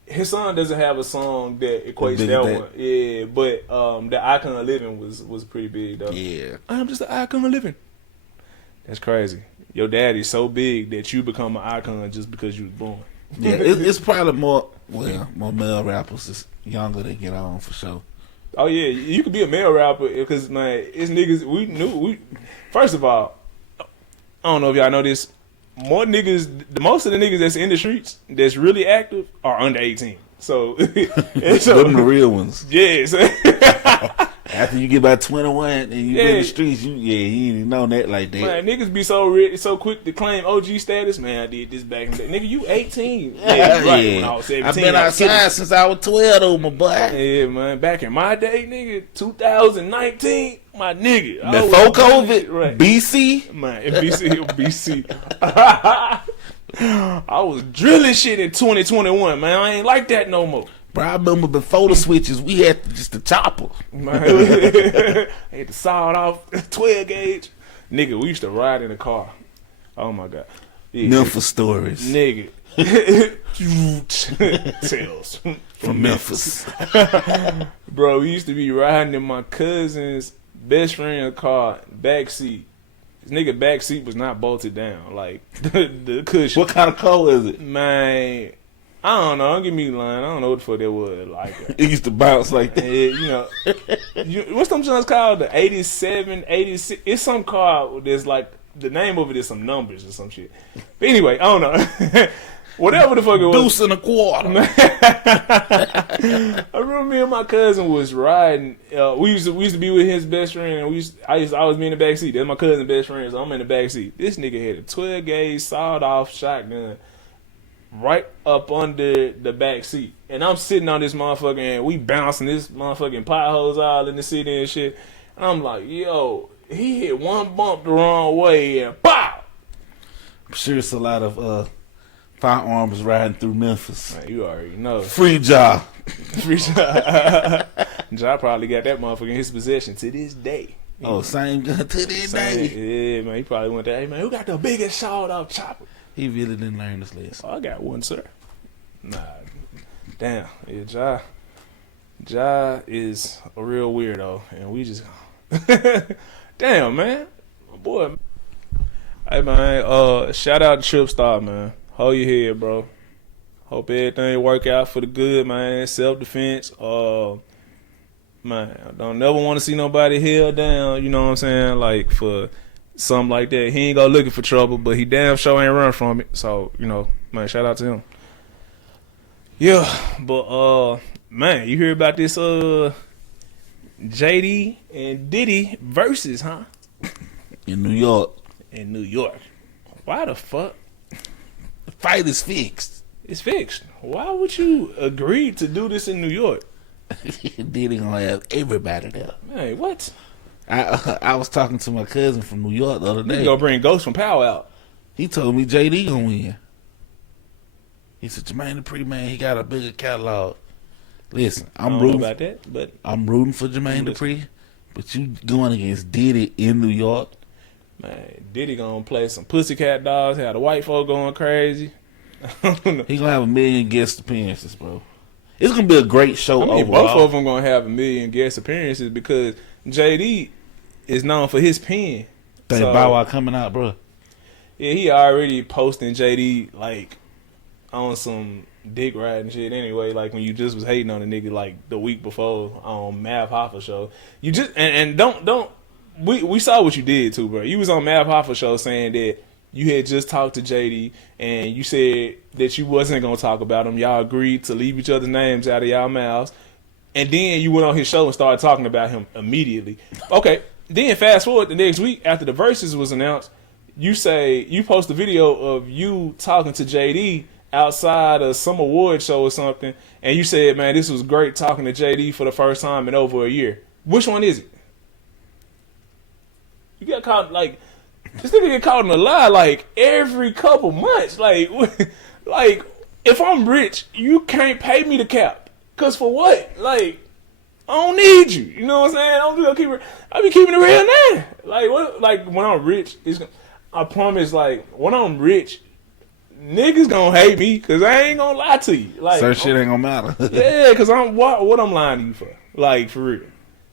His son doesn't have a song that equates to that one. Yeah, but the Icon of Living was pretty big, though. Yeah. I'm just an icon of living. That's crazy. Your daddy's so big that you become an icon just because you was born. Yeah, it's probably more male rappers is younger that get on for sure. Oh yeah, you could be a male rapper because man, it's niggas. First of all, I don't know if y'all know this. Most of the niggas that's in the streets that's really active are under 18. So, them the real ones. Yeah. So after you get about 21 and you in the streets, you ain't know that like that. Man, niggas be so quick to claim OG status. Man, I did this back in the day. Nigga, you 18. Yeah, you right. When I was 17. I've been outside since I was 12 though, my boy. Yeah, man. Back in my day, nigga, 2019, my nigga. Before COVID, right. BC. Man, BC. I was drilling shit in 2021, man. I ain't like that no more. Bro, I remember before the switches, we had just the chopper. Man, I had to sawed off 12 gauge. Nigga, we used to ride in the car. Oh my God. Yeah. Memphis stories. Nigga. Tales from Memphis. Bro, we used to be riding in my cousin's best friend's car, backseat. This nigga backseat was not bolted down. Like, the cushion. What kind of car was it? Man, I don't know. Don't get me lying. I don't know what the fuck that was. Like, it used to bounce like that. You know. What's them joints called? The 87, 86. It's some car that's like, the name of it is some numbers or some shit. But anyway, I don't know. Whatever the fuck it was. Deuce and a quarter. I remember me and my cousin was riding. We used to be with his best friend, and I used to always be in the back seat. That's my cousin's best friend, so I'm in the back seat. This nigga had a 12 gauge sawed off shotgun right up under the back seat, and I'm sitting on this motherfucker, and we bouncing this motherfucking potholes all in the city and shit. And I'm like, yo, he hit one bump the wrong way, and pow! I'm sure it's a lot of firearms riding through Memphis. Man, you already know. Free Ja. Ja probably got that motherfucker in his possession to this day. Oh, same gun to this day. Yeah, man, he probably went there. Hey, man, who got the biggest shot off chopper? He really didn't learn this lesson. Oh, I got one, sir. Nah, damn. Yeah, Ja is a real weirdo, and we just damn, man, boy. Hey, man, shout out to Trip Star, man. Hold your head, bro. Hope everything work out for the good, man. Self-defense. Man, I don't never want to see nobody held down, you know what I'm saying? Like, for something like that. He ain't go looking for trouble, but he damn sure ain't run from it. So, you know, man, shout out to him. Yeah, but, man, you hear about this, JD and Diddy versus, huh? In New York. In New York. Why the fuck? The fight is fixed. It's fixed. Why would you agree to do this in New York? Diddy gonna have everybody there. Man, what? I was talking to my cousin from New York the other day. You gonna bring Ghost from Power out. He told me JD gonna win. He said, Jermaine Dupri, man, he got a bigger catalog. Listen, I don't know about that, but I'm rooting for Jermaine Dupri, but you going against Diddy in New York. Man, Diddy gonna play some Pussycat Dolls, have the white folk going crazy. He gonna have 1 million guest appearances, bro. It's gonna be a great show overall. Both of them gonna have 1 million guest appearances because JD is known for his pen. Think Bow Wow coming out, bro. Yeah, he already posting JD like on some dick riding shit anyway. Like when you just was hating on the nigga like the week before on Mav Hoffa show. You just and don't we saw what you did too, bro. You was on Mav Hoffa show saying that you had just talked to JD and you said that you wasn't gonna talk about him. Y'all agreed to leave each other's names out of y'all mouths, and then you went on his show and started talking about him immediately. Okay, then fast forward the next week after the verses was announced, you say you post a video of you talking to JD outside of some award show or something, and you said, "Man, this was great talking to JD for the first time in over a year." Which one is it? You got caught like. This nigga get caught in a lie like every couple months. Like if I'm rich, you can't pay me the cap. Cause for what? Like I don't need you. You know what I'm saying? I'm just gonna I be keeping it real now. Like what? Like when I'm rich, I promise. Like when I'm rich, niggas gonna hate me because I ain't gonna lie to you. Like certain shit ain't gonna matter. Yeah, because what I'm lying to you for? Like for real.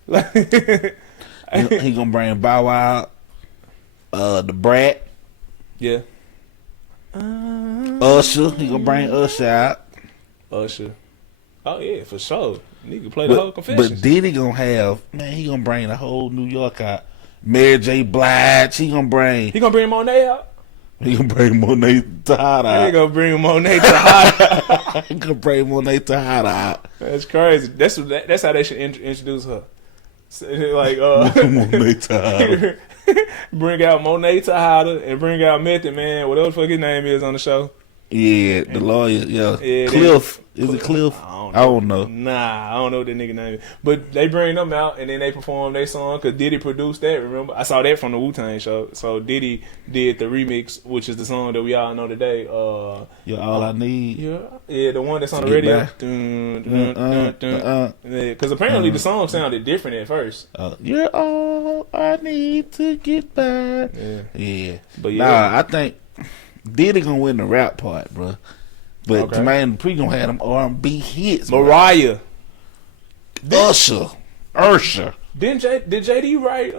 Like he gonna bring Bow Wow. The Brat. Yeah. Usher. He gonna bring Usher out. Usher. Oh yeah, for sure. Nigga play the whole Confessions. But Diddy gonna have, man, he gonna bring the whole New York out. Mary J. Blige. He gonna bring Monet out. He gonna bring Monet Tejada out. He gonna bring Monet Tejada. He gonna bring Monet Tejada out. That's crazy. That's how they should introduce her. So, like Monet Tejada. Bring out Monet Tejada and bring out Method Man, whatever the fuck his name is on the show. Yeah, the lawyer. Yeah, Cliff. Is it Cliff? I don't know. Nah, I don't know what that nigga name is. But they bring them out and then they perform their song because Diddy produced that, remember? I saw that from the Wu-Tang show. So Diddy did the remix, which is the song that we all know today. You're All I Need. Yeah, the one that's on the radio. Because apparently the song sounded different at first. You're all I need to get by. Yeah. But nah, I think Diddy gonna win the rap part, bro. But Jermaine Dupri gonna have them R&B hits. Mariah. Usher. Did JD write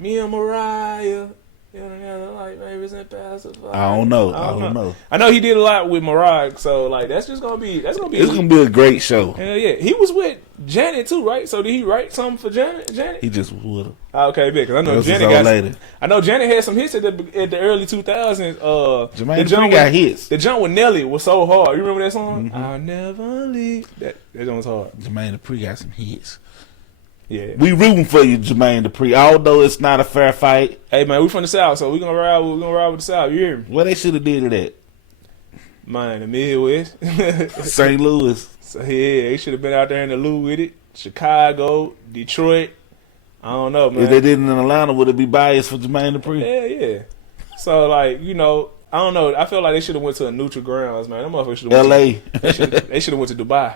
Me and Mariah Like babies and pacifier. I don't know. I don't know. I know he did a lot with Morant, so like that's gonna be. It's gonna be a great show. Hell yeah, he was with Janet too, right? So did he write something for Janet? He just would. Okay, big. Cause I know Janet got. I know Janet had some hits at the early 2000s. Jermaine Dupri got hits. The jump with Nelly was so hard. You remember that song? Mm-hmm. I'll never leave. That song was hard. Jermaine Dupri got some hits. Yeah, we rooting for you, Jermaine Dupri. Although it's not a fair fight. Hey man, we from the South, so we gonna ride with the South. You hear me? Well, they should have did that. Man, the Midwest, St. Louis. So yeah, they should have been out there in the Lou with it. Chicago, Detroit. I don't know, man. If they did it in Atlanta, would it be biased for Jermaine Dupri? Yeah. So like, you know, I don't know. I feel like they should have went to a neutral grounds, man. Them motherfuckers should have L.A. They should have went to Dubai.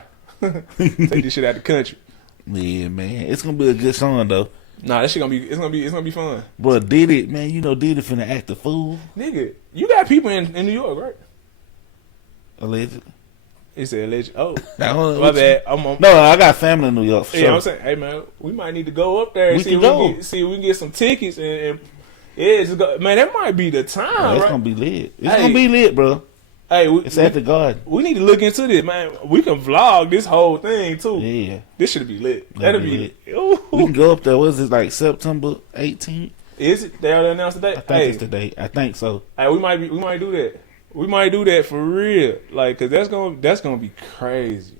Take this shit out the country. Yeah, man, it's gonna be a good song though. Nah, that shit it's gonna be fun. Bro, Diddy, man, you know Diddy finna act a fool. Nigga, you got people in New York, right? Allegedly. He said alleged. Oh, my bad. No, I got family in New York. For sure. I'm saying, hey man, we might need to go up there and see if we can get some tickets and yeah, just go. Man, that might be the time. Man, it's right? gonna be lit. It's gonna be lit, bro. Hey, it's at the Garden. We need to look into this, man. We can vlog this whole thing too. Yeah, this should be lit. That'll be lit. We can go up there. What is it, like September 18th? Is it? They already announced the date. I think it's the date. I think so. Hey, we might do that. We might do that for real. Like, cause that's gonna be crazy.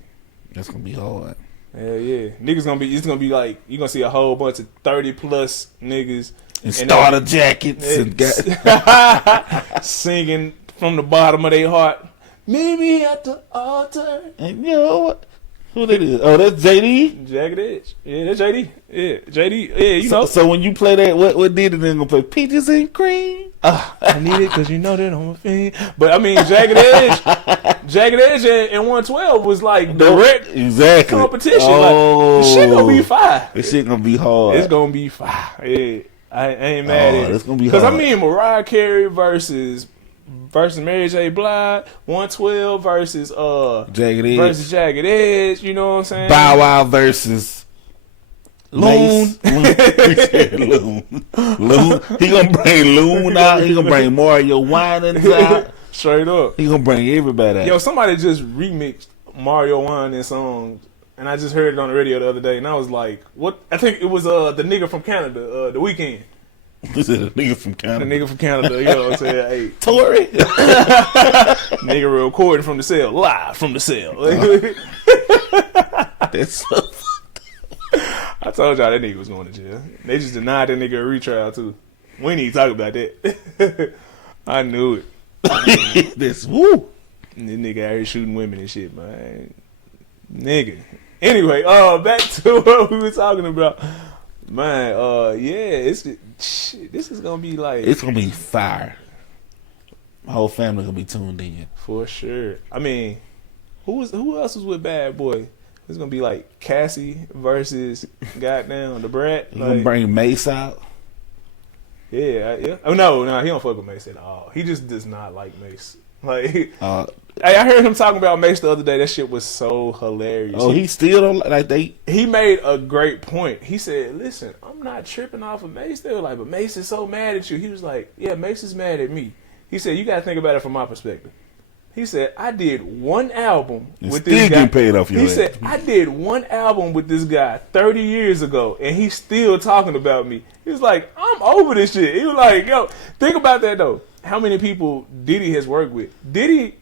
That's gonna be hard. Hell yeah, it's gonna be like you gonna see a whole bunch of 30+ niggas and starter jackets and singing from the bottom of their heart. Meet me at the altar. And you know what? Who that is? Oh, that's JD? Jagged Edge. Yeah, that's JD. Yeah, JD. Yeah, you know. So when you play that, what Diddy then gonna play? Peaches and cream? I need it because you know that I'm a fiend. But I mean, Jagged Edge and 112 was like direct competition. Oh, like, this shit gonna be fire. This shit gonna be hard. It's gonna be fire. Yeah, I ain't mad at it. It's gonna be hard. Because I mean, Mariah Carey versus Mary J. Blige, 112 versus Jagged Edge. You know what I'm saying? Bow Wow versus Loon. Loon. He gonna bring Loon out. He gonna bring Mario Winans out. Straight up. He gonna bring everybody out. Yo, somebody just remixed Mario Winans songs, and I just heard it on the radio the other day, and I was like, "What?" I think it was the nigga from Canada, The Weeknd. Is it a nigga from Canada? The nigga from Canada, you know what I'm saying? Hey, Tory. Nigga recording from the cell, live from the cell. That's so I told y'all that nigga was going to jail. They just denied that nigga a retrial too. We need to talk about that. I knew it. This woo. This nigga out here shooting women and shit, man. Nigga. Anyway, back to what we were talking about. Man, yeah, this is gonna be like, it's gonna be fire. My whole family gonna be tuned in for sure. I mean, who else was with Bad Boy? It's gonna be like Cassie versus goddamn the Brat. You gonna bring Mace out? Yeah. Oh no, he don't fuck with Mace at all. He just does not like Mace. Like, I heard him talking about Mace the other day. That shit was so hilarious. Oh, he still don't like they. He made a great point. He said, "Listen, I'm not tripping off of Mace." They were like, "But Mace is so mad at you." He was like, "Yeah, Mace is mad at me." He said, "You got to think about it from my perspective." He said, "I did one album with this guy." Paid off your he said, "I did one album with this guy 30 years ago, and he's still talking about me." He was like, "I'm over this shit." He was like, "Yo, think about that though. How many people Diddy has worked with?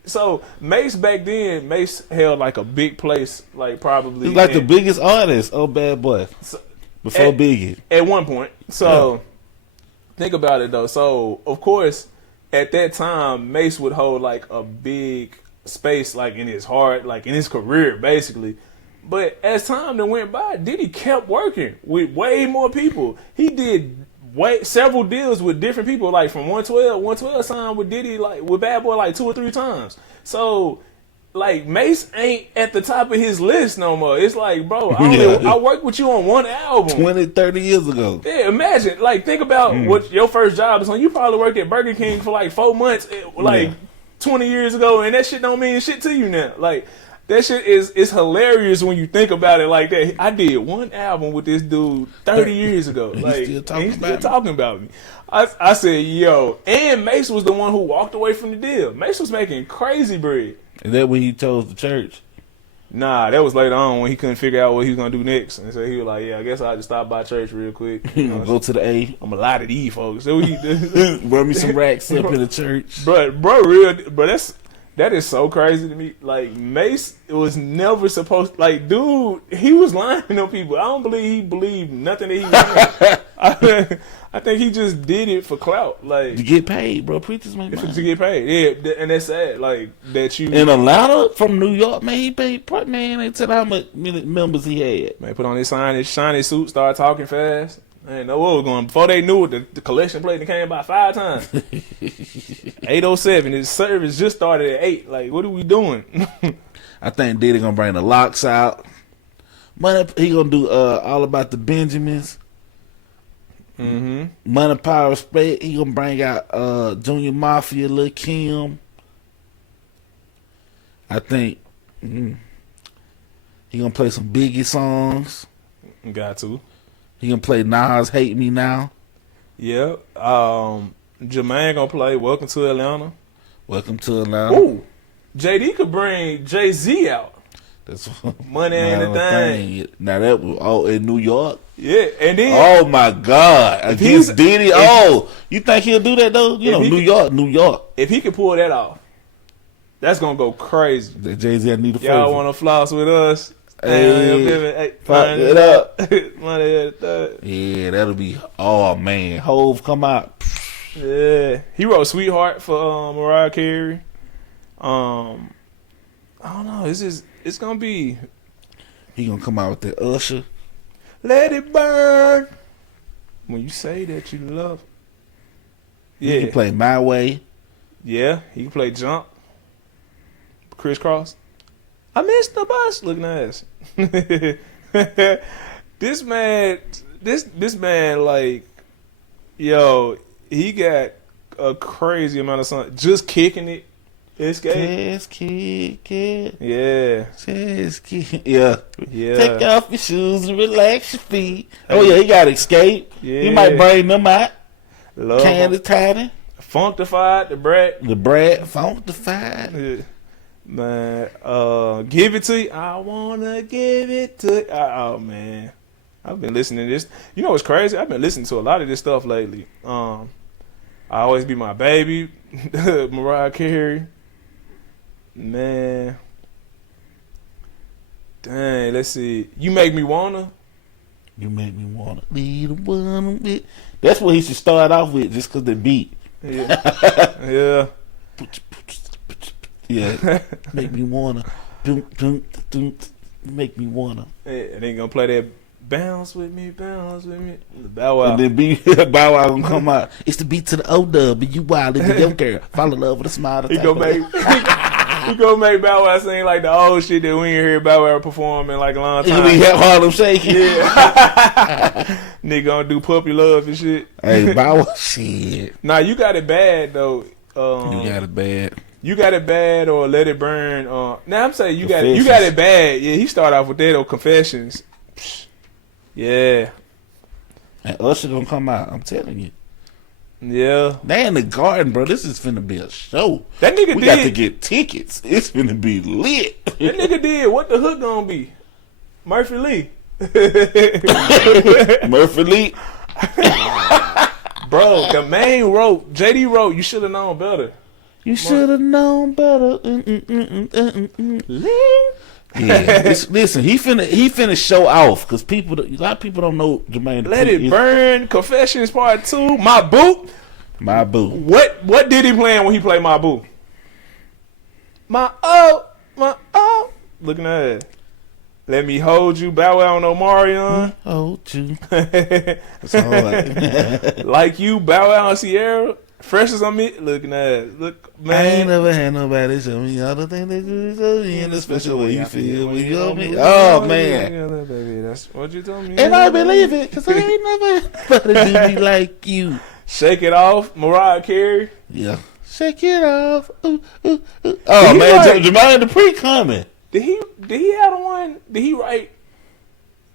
So Mace back then, Mace held like a big place, like probably he's like the biggest artist of Bad Boy before Biggie at one point. So think about it though. So of course, at that time, Mace would hold like a big space, like in his heart, like in his career, basically. But as time that went by, Diddy kept working with way more people. He did several deals with different people, like from 112. 112 signed with Diddy, like with Bad Boy, like 2 or 3 times. So, like Mace ain't at the top of his list no more. It's like, bro, I worked with you on one album 20, 30 years ago. Yeah, imagine, like, think about what your first job is on. You probably worked at Burger King for like 4 months, like 20 years ago, and that shit don't mean shit to you now. Like, That shit is hilarious when you think about it like that. I did one album with this dude 30 years ago. Like, still talking he's about still talking about me. I said, yo, and Mace was the one who walked away from the deal. Mace was making crazy bread. Is that when he chose the church? Nah, that was later on when he couldn't figure out what he was gonna do next, and so he was like, "Yeah, I guess I'll just stop by church real quick. You know, Go to the A. I'm gonna lie to these folks." So he, Run me some racks up in the church. bro, that is so crazy to me. Like Mace was never supposed. Like, dude, he was lying to people. I don't believe he believed nothing that he was doing. I think he just did it for clout, like To get paid, bro. Preachers make money. to get paid. Yeah, and that's sad. Like that you In Atlanta, from New York, man, he paid, man, they tell how much members he had. man put on his shiny suit, started talking fast. I didn't know what was going on. Before they knew it, the collection plate came about 5 times. 8:07. His service just started at 8. Like, what are we doing? I think Diddy gonna bring the locks out. Money, he gonna do all about the Benjamins. Mm-hmm. Money, power, respect. He gonna bring out Junior Mafia, Lil Kim. I think he gonna play some Biggie songs. Got to. He gonna play Nas "Hate Me Now." Yeah. Jermaine gonna play Welcome to Atlanta. Welcome to Atlanta. Ooh. JD could bring Jay-Z out. That's Money ain't a thing. Now that was all in New York. Yeah. And then Oh my God! Against Diddy. if- You think he'll do that though? You if know, he New York. if he could pull that off, that's gonna go crazy. Jay-Z, I need a favor. Y'all wanna floss with us? Hey, fuck it up. Money at the Yeah, that'll be. Oh man, Hove come out. Yeah, he wrote "Sweetheart" for Mariah Carey. I don't know. It's gonna be He gonna come out with the Usher. "Let It Burn." When you say that you love, He yeah, can play My Way. yeah, he can play "Jump." Crisscross. I missed the bus. Looking ass. This man, like, yo, he got a crazy amount of songs. Just Kicking It. Escape. Just kick it. Yeah. Just kick it. Yeah. Yeah. Take off your shoes and relax your feet. Oh yeah, he got Escape. Yeah. He might bring them out. Love Candy Tiny. Funkdafied, the brat. The Brad Funkdafied. Yeah. Man, Give It To You. I wanna give it to you. Oh man. I've been listening to this. You know what's crazy? I've been listening to a lot of this stuff lately. I Always Be My Baby, Mariah Carey. Man. Dang, let's see. You Make Me Wanna. You make me wanna be the one with. That's what he should start off with, just cause the beat. Yeah. Yeah. Yeah. Make me wanna. Make me wanna. And they gonna play that bounce with me. Bow Wow. And then Bow Wow gonna come out. It's the beat to the O-Dub, and you wild and the young girl. Fall in love with a smile. He gonna make Bow Wow sing like the old shit that we ain't hear Bow Wow perform in like a long time. We have Harlem shaking. Yeah. Nigga gonna do Puppy Love and shit. Hey, Bow Wow, shit. Nah, You Got It Bad though. You got it bad. You Got It Bad or Let It Burn. Now I'm saying you got Confessions. it bad. Yeah, he started off with that or Confessions. Psh. Yeah. And Usher gonna come out. I'm telling you. Yeah. They in the garden, bro. This is finna be a show. That nigga We did. got to get tickets. It's finna be lit. That nigga did. What the hook gonna be? Murphy Lee. Murphy Lee. Bro, the main wrote, JD wrote, You Should Have Known Better. You should have known better. Yeah, listen, he finna show off because a lot of people don't know Jermaine Dupri. Let It Burn, Confessions Part 2, My Boo. My boo. What did he playing when he played My Boo? My oh. Looking at it. Let Me Hold You, Bow Wow and Omarion. Hold you. That's all right. Like You, Bow Wow and Sierra. Freshest on Me. Looking at it. Look, I man. ain't never had nobody show me all the things they do to me in the special way you feel when you hold me. Oh man. Baby, that's what you told me. And I believe it because I ain't never had nobody do me like you. Shake It Off, Mariah Carey. Yeah. Shake it off. Ooh, ooh, ooh. Oh He man, like- Jermaine Dupri coming. Did he have the one? Did he write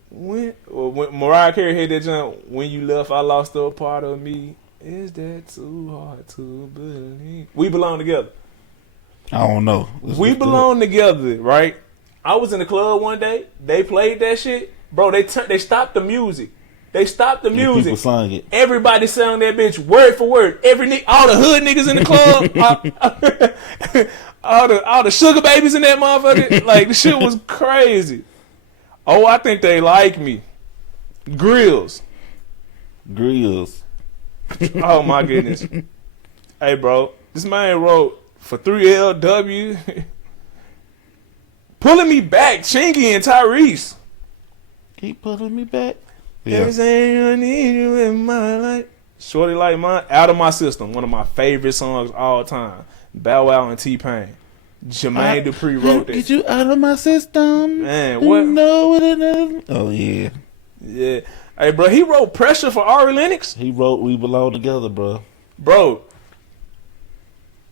when Mariah Carey had that jump? When you left, I lost a part of me. Is that too hard to believe? We belong together. I don't know. We belong together, right? I was in the club one day. They played that shit, bro. They stopped the music. They stopped the music. People sung it. Everybody sang that bitch word for word. All the hood niggas in the club, all the sugar babies in that motherfucker. Like, the shit was crazy. Oh, I think they like me. Grills. Oh my goodness. Hey, bro, this man wrote for 3LW. Pulling me back, Chingy and Tyrese. Keep pulling me back. Everything I need you in my life. Shorty Like Mine, Out of My System, one of my favorite songs all time. Bow Wow and T-Pain. Jermaine Dupri wrote this. Get you out of my system. Man, what? You know what it is. Oh yeah. Yeah. Hey, bro, he wrote Pressure for Ari Lennox. He wrote We Belong Together, bro. Bro,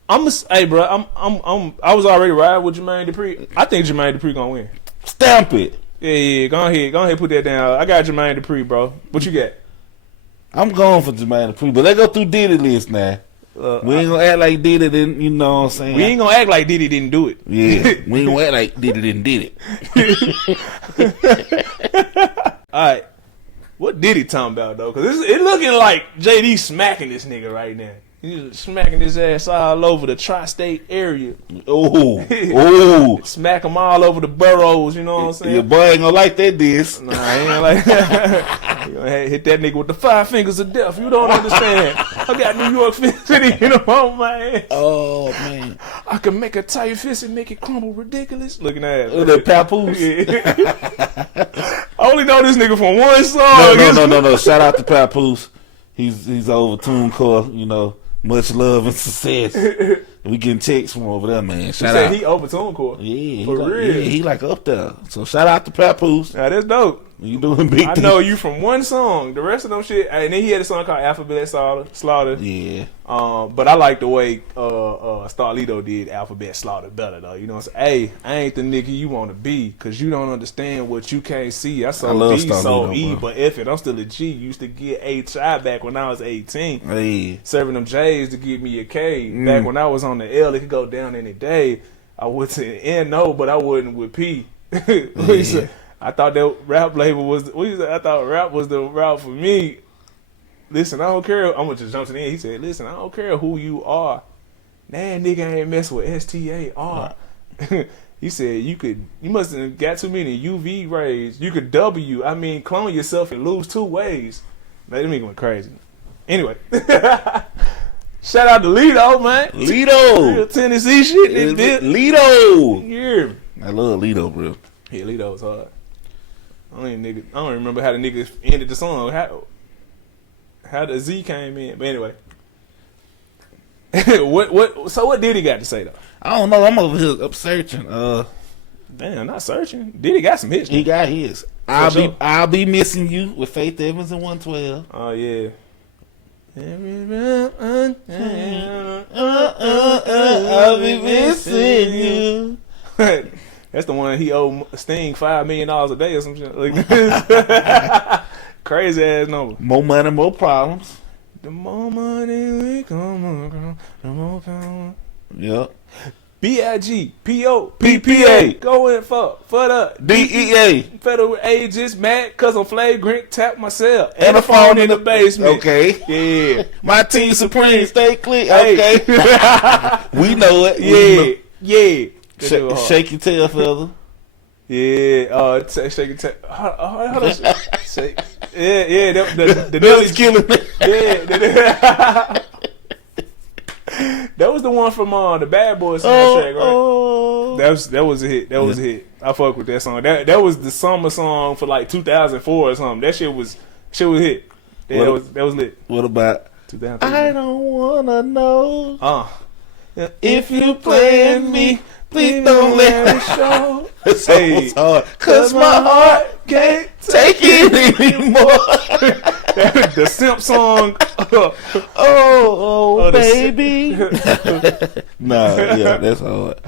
I was already riding with Jermaine Dupri. I think Jermaine Dupri gonna win. Stamp it. Yeah, go ahead, put that down. I got Jermaine Dupri, bro. What you got? I'm going for Jermaine Dupri, but let's go through Diddy list now. We ain't gonna act like Diddy didn't, you know what I'm saying? We ain't gonna act like Diddy didn't do it. Yeah, we ain't gonna act like Diddy didn't did it. Alright, what Diddy talking about, though? Because it looking like JD smacking this nigga right now. He's smacking his ass all over the tri-state area. Oh. Smack him all over the boroughs, you know what I'm saying? Your boy ain't gonna like that diss. Nah, he ain't like that. You gonna hit that nigga with the 5 fingers of death. You don't understand. I got New York City, you know, on my ass. Oh, man. I can make a tight fist and make it crumble ridiculous. Looking at it. The Papoose. I only know this nigga from one song. No. Shout out to Papoose. He's over TuneCore, you know. Much love and success. We getting texts from over there, man. Shout out. He over TuneCore. Yeah, for real. Yeah, he like up there. So shout out to Papoose. Yeah, that's dope. You doing big things. I know you from one song. The rest of them shit, and then he had a song called Alphabet Slaughter. Yeah. But I like the way Starlito did Alphabet Slaughter better, though. You know what I'm saying? Hey, I ain't the nigga you want to be, because you don't understand what you can't see. I love D, Starlito, so E, bro. but F it. I'm still a G. Used to get HI back when I was 18. Hey. Serving them J's to give me a K. Back when I was on the L, it could go down any day. I would to N-O, but I wouldn't with P. Yeah. I thought that rap label was. I thought rap was the route for me. Listen, I don't care. I'm gonna just jump to the end. He said, "Listen, I don't care who you are. That nigga ain't mess with STAR." He said, "You must have got too many UV rays. You could clone yourself and lose 2 ways." Man, that nigga went crazy. Anyway, shout out to Lito, man. Lito. Real Tennessee shit. This bit. Lito. Yeah. I love Lito, bro. Yeah, Lito was hard. I don't remember how the nigga ended the song. How the Z came in. But anyway. What Diddy got to say though? I don't know. I'm over here up searching. Damn, not searching. Diddy got some hits. He got his. I'll be missing you with Faith Evans and 112. Oh yeah. I'll be missing you. That's the one he owed Sting $5 million a day or some shit like this. Crazy ass number. More money, more problems. The more money we come across, the more power. Yep. BIG, PO, PPA. Going for the DEA. Federal agents mad cause I'm flagrant, tap myself. And a phone in the basement. Okay. Yeah. My team supreme, stay clear. Hey. Okay. We know it. Yeah. Yeah. Shake your tail, fella. Yeah. Shake your tail. Hold on. Shake. Yeah. The Nelly's killing me. Yeah. That was the one from the Bad Boys soundtrack, right? Oh. That was a hit. That was a hit. I fuck with that song. That was the summer song for like 2004 or something. That shit was hit. Yeah, that was lit. What about 2003? I don't wanna know if you playing me, please don't let me show. Hey, hard. Cause my heart can't Take it anymore. The simp song. Baby. Nah, yeah, that's hard.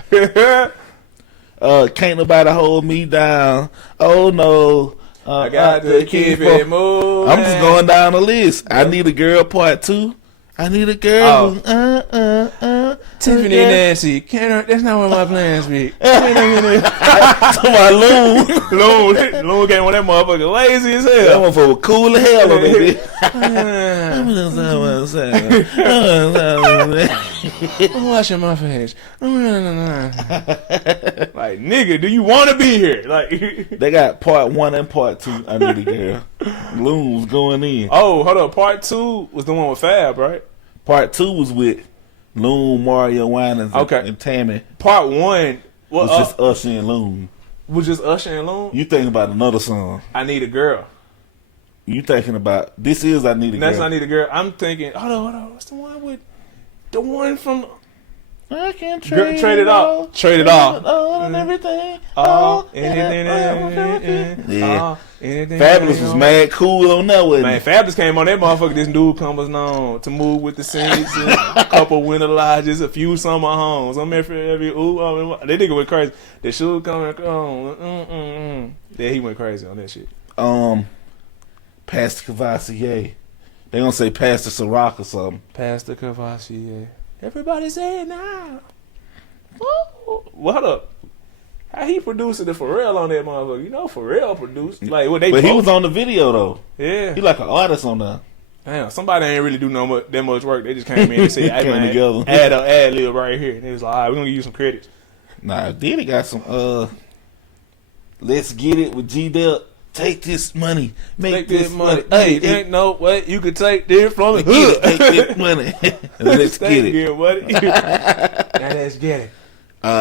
Can't nobody hold me down. Oh no. I got to keep it moving. I'm just going down the list. I Need a Girl Part 2. I need a girl. Tiffany Nancy. That's not what my plans be. To my Loon. Loon came on that motherfucker lazy as That hell. motherfucker was cool as hell on that bitch. I'm washing my face. Like, nigga, do you want to be here? Like, They got Part 1 and Part 2. I Need a Girl. Loon was going in. oh, hold up. Part 2 was the one with Fab, right? Part 2 was with Loon, Mario Winans, Okay. and Tammy. Part 1 Was just Usher and Loon. was just Usher and Loon. You thinking about another song. I Need a Girl. You thinking about, this is I Need a That's Girl. I Need a Girl. I'm thinking, hold on. What's the one with, the one from, I can Trade trade It All. Trade It All. All and everything. Yeah. Fabulous was mad cool on that one. Man, Fabulous came on that motherfucker. This dude comes known to move with the Saints, and a couple winter lodges, a few summer homes. I'm here for every that nigga went crazy. The shoe coming on. Yeah, he went crazy on that shit. Pastor Cavassier. They gonna say Pastor Ciroc or something. Pastor Cavassier. Everybody say it now. Woo. What up? How he producing the Pharrell on that motherfucker? You know Pharrell produced. Like what they But he both- was on the video though. Yeah. He like an artist on there. Damn, somebody ain't really do that much work. They just came in and said, "Hey Came man, together. add a ad lib right here." And they was like, "All right, we're gonna give you some credits." Nah, Diddy got some Let's Get It with G-Dep. Take this money. Make this money. Hey, ain't no way you could take this from the hood. Take this money. Let's get it. Buddy. Now let's get it.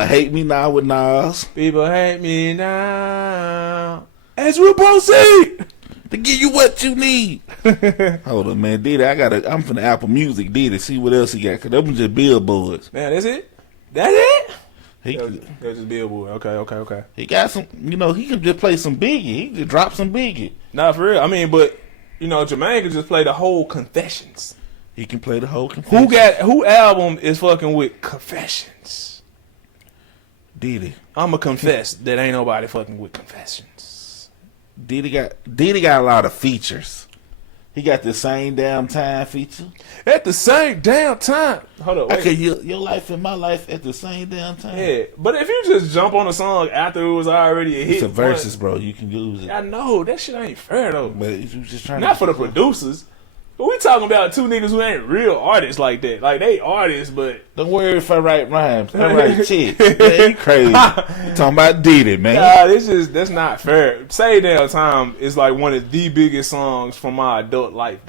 Hate Me Now with Nas. People hate me now. As we proceed. To give you what you need. Hold on, man. Diddy, I'm from the Apple Music. Diddy, see what else he got. Cause them was just billboards. Man, that's it? That's it? He, That was just Billboard. Okay. he got some, he can just play some Biggie. He just drop some Biggie. Nah, for real. I mean, but, Jermaine could just play the whole Confessions. He can play the whole Confessions. Who album is fucking with Confessions? Diddy. I'ma confess that ain't nobody fucking with Confessions. Diddy got a lot of features. He got the Same Damn Time feature. At the same damn time. Hold up, wait. Okay, your life and my life at the same damn time. Yeah, but if you just jump on a song after it was already a hit. It's a versus, bro. You can use it. I know, that shit ain't fair though. But if you just trying Not for the producers. But we talking about two niggas who ain't real artists like that. Like, they artists, but... Don't worry if I write rhymes. I write chicks. Man, you crazy. You talking about Diddy, man. Nah, that's not fair. Say Damn Time is like one of the biggest songs from my adult life.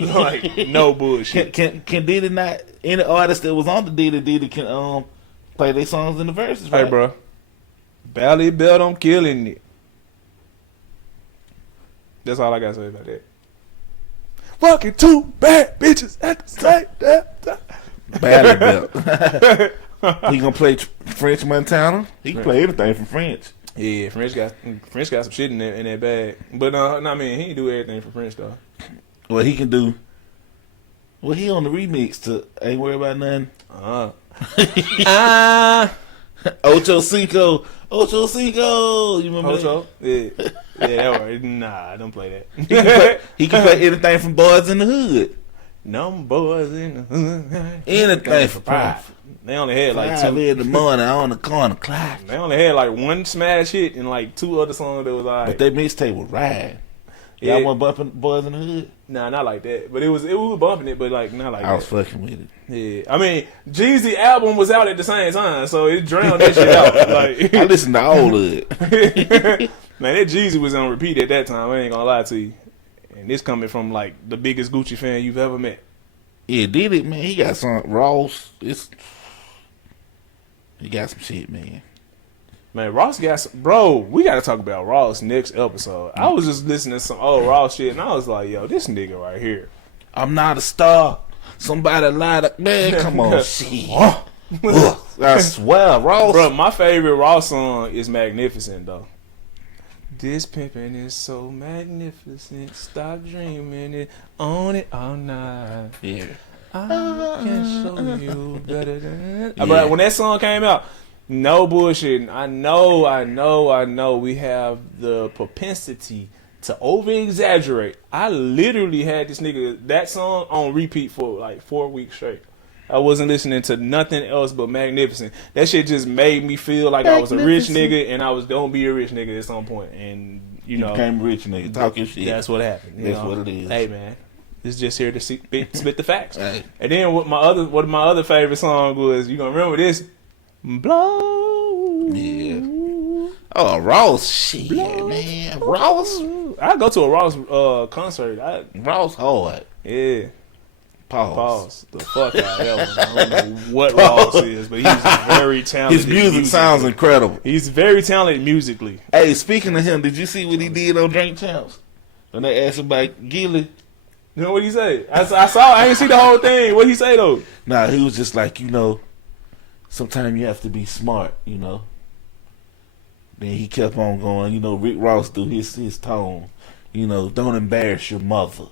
Like, no bullshit. Can Diddy not, any artist that was on the Diddy can play their songs in the verses, right? Hey, bro. Bally belt, I'm killing it. That's all I gotta say about that. Fucking two bad bitches at the same time. Bally belt. He gonna play French Montana? He can play anything from French. Yeah, French got some shit in that bag. But I mean, he ain't do everything for French though. Well, he can do. Well, he on the remix to Ain't Worried About Nothing. Ocho Cinco. You remember Ocho? Yeah, that right. Nah, don't play that. that? He can play anything from Boys in the Hood. Them boys in the hood. Anything for profit. They only had like 5 two. in the morning on the corner clock. They only had like one smash hit and like two other songs that was But alright. they mixtape was rad. Yeah. Y'all want bumping Boys in the Hood? Nah, not like that. But it was bumping it, but like not like I was that. fucking with it. Yeah, I mean, Jeezy album was out at the same time, so it drowned that shit out. Like, I listened to all of it. man, that Jeezy was on repeat at that time. I ain't gonna lie to you. And this coming from like the biggest Gucci fan you've ever met. Yeah, did it, man. He got some Ross. He got some shit, man. Man, Ross got some, bro. We gotta talk about Ross next episode. I was just listening to some old Ross shit, and I was like, yo, this nigga right here. I'm not a star. Somebody lied up. Man, come on, shit. I swear, Ross. Bro, my favorite Ross song is Magnificent, though. This pimpin' is so magnificent. Stop dreaming it. Own it all night. Yeah. I can show you better than... Yeah. But when that song came out, No bullshit. I know. We have the propensity to over exaggerate. I literally had this nigga that song on repeat for like 4 weeks straight. I wasn't listening to nothing else but Magnificent. That shit just made me feel like I was a rich nigga and I was gonna be a rich nigga at some point. And you know, became a rich nigga talking shit. That's what happened. That's what it is. Hey man, it's just here to spit the facts. Hey. And then what my other favorite song was, you gonna remember this? Blow. Yeah. Oh, Ross, shit, man. Ross. I go to a Ross concert. Ross hard. Yeah. Pause. The fuck out of him. I don't know what Ross is, but he's very talented. His music sounds incredible. He's very talented musically. Hey, speaking of him, did you see what he did on Drink Champs? When they asked about Gilly? You know what he say? I saw. I didn't see the whole thing. What he say though? Nah, he was just like, sometimes you have to be smart, Then he kept on going, Rick Ross through his tone. Don't embarrass your mother.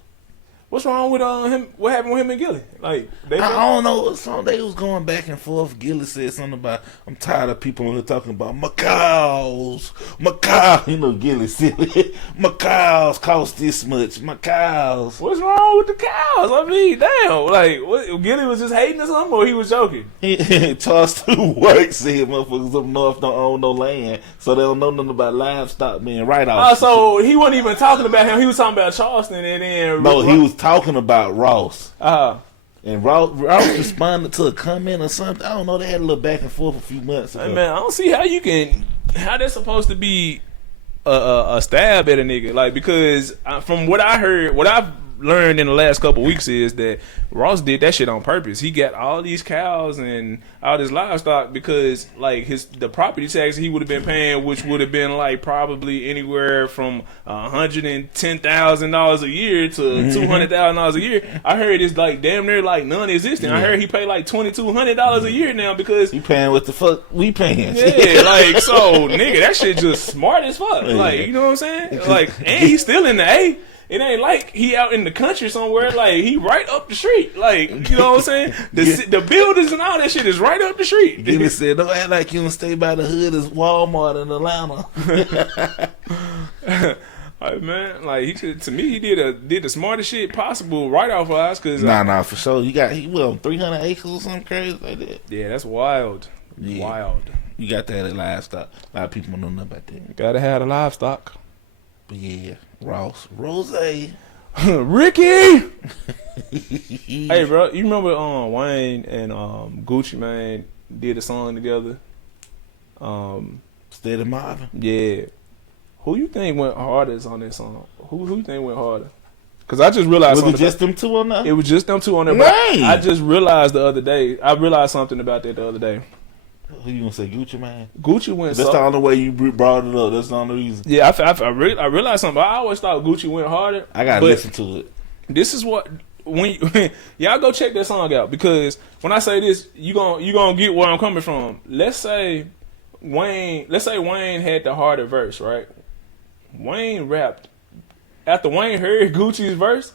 What's wrong with him? What happened with him and Gilly? Like I don't know what song they was going back and forth. Gilly said something about, I'm tired of people on here talking about macaws. Gilly said macaws cost this much. Macaws. What's wrong with the cows? I mean, damn. Like what, Gilly was just hating or something, or he was joking? Charles Stewart said motherfuckers up north don't own no land, so they don't know nothing about livestock being right off. So he wasn't even talking about him. He was talking about Charleston, and then no, he was talking about Ross. And Ross responded to a comment or something. I don't know. They had a little back and forth a few months ago. Hey man, I don't see how that's supposed to be a stab at a nigga. Like, because from what I heard, what I've learned in the last couple weeks is that Ross did that shit on purpose. He got all these cows and all this livestock because like the property tax he would have been paying, which would have been like probably anywhere from $110,000 a year to $200,000 a year. I heard it's like damn near like non-existent. I heard he paid like $2,200 a year now because he paying what the fuck we paying. Yeah, like so nigga, that shit just smart as fuck. Like, you know what I'm saying? Like, and he's still in the A. It ain't like he out in the country somewhere. Like, he right up the street. Like, you know what I'm saying? The buildings and all that shit is right up the street. Gilly said, don't act like you don't stay by the hood as Walmart in Atlanta. Like, man, like, he did the smartest shit possible right off of us. Cause, nah, for sure. He 300 acres or something crazy like that. Yeah, that's wild. Yeah. Wild. You got that at livestock. A lot of people don't know nothing about that. Gotta have the livestock. But yeah, Ross, Rose, Ricky. Hey, bro, you remember Wayne and Gucci Mane did a song together? Steady Marvin. Yeah. Who you think went hardest on this song? Who you think went harder? Because I just realized was it just them two on there? It was just them two on there. Right. I just realized the other day. I realized something about that the other day. Who you gonna say, Gucci Mane? Gucci went. That's the only way you brought it up. That's the only reason. Yeah, I realized something. I always thought Gucci went harder. I gotta listen to it. This is what when y'all go check that song out, because when I say this, you gonna get where I'm coming from. Let's say Wayne had the harder verse, right? Wayne rapped after Wayne heard Gucci's verse.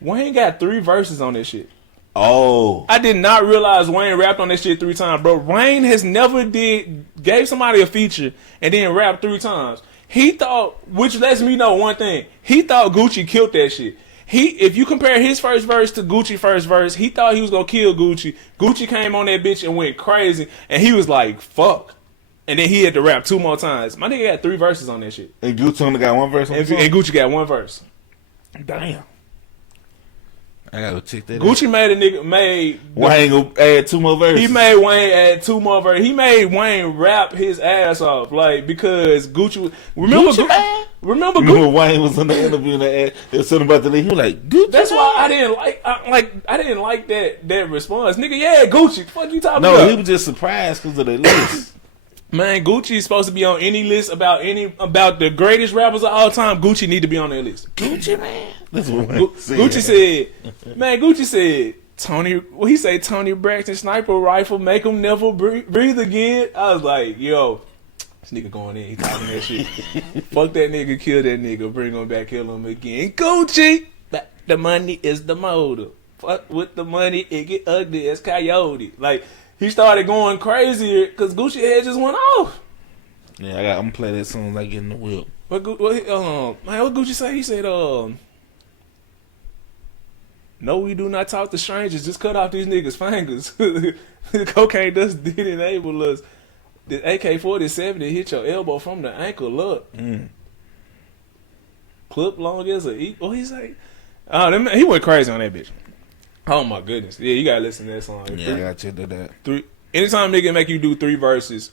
Wayne got 3 verses on this shit. Oh, I did not realize Wayne rapped on this shit 3 times, bro. Wayne has never gave somebody a feature and then rapped 3 times. He thought, which lets me know one thing. He thought Gucci killed that shit. If you compare his first verse to Gucci's first verse, he thought he was gonna kill Gucci. Gucci came on that bitch and went crazy, and he was like, "Fuck." And then he had to rap 2 more times. My nigga had 3 verses on that shit. And Gucci only got 1 verse on the song? And Gucci got 1 verse. Damn. I gotta check that Gucci out. made Wayne go add 2 more verses. He made Wayne add 2 more verses. He made Wayne rap his ass off, like, because Gucci. Remember Wayne was in the interview and they said something about the nigga. He was like, Gucci. That's why I didn't like that response, nigga. Yeah, Gucci. Fuck you talking about? No, he was just surprised because of the list. Man, Gucci is supposed to be on any list about the greatest rappers of all time. Gucci need to be on that list. Gucci, man. That's what Gucci said, he said Tony Braxton sniper rifle make him never breathe again. I was like, yo, this nigga going in, he talking that shit. Fuck that nigga, kill that nigga, bring him back, kill him again. Gucci, the money is the motive. Fuck with the money, it get ugly as coyote. Like, he started going crazier because Gucci head just went off. Yeah, I'm gonna play that as soon as I get in the whip. What Gucci say? He said, no, we do not talk to strangers. Just cut off these niggas' fingers. Cocaine dust did enable us. The AK-47 that hit your elbow from the ankle up. Clip long as a eat. What he say? He went crazy on that bitch. Oh my goodness. Yeah, you gotta listen to that song. Yeah, I got to do that. Anytime nigga make you do 3 verses,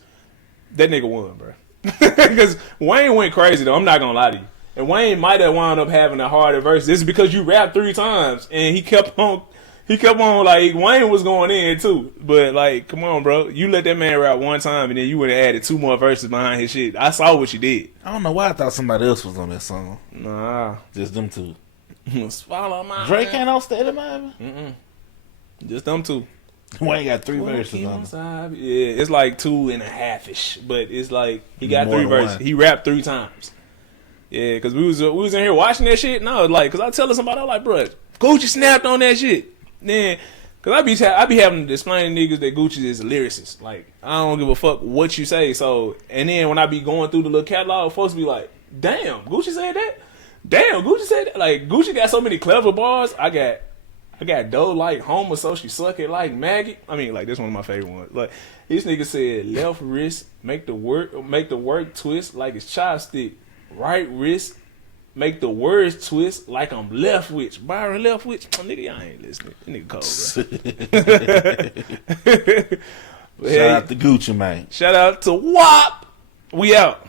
that nigga won, bro. Because Wayne went crazy though. I'm not gonna lie to you. And Wayne might have wound up having a harder verse. This is because you rapped 3 times and he kept on like Wayne was going in too. But like, come on, bro. You let that man rap 1 time and then you would have added 2 more verses behind his shit. I saw what you did. I don't know why I thought somebody else was on that song. Nah. Just them 2. Swallow my Drake ain't on State of Mind? Just them 2. Wayne got 3 verses on it. Yeah, it's like 2.5-ish. But it's like he got More 3 than verses. one. He rapped 3 times. Yeah, because we was in here watching that shit. And I was like, because I tell somebody, I was like, bro, Gucci snapped on that shit. Then, because I be having to explain to niggas that Gucci is a lyricist. Like, I don't give a fuck what you say. So, and then when I be going through the little catalog, folks be like, damn, Gucci said that? Damn, Gucci said that? Like, Gucci got so many clever bars. I got dough like Homer, so she suck it like Maggie. I mean, like, this one of my favorite ones. Like, this nigga said, left wrist, make the work twist like it's chopstick. Right wrist, make the words twist like I'm left with. Byron left with. Oh, nigga, y'all ain't listening. That nigga cold, bro. Shout out to Gucci, man. Shout out to WAP. We out.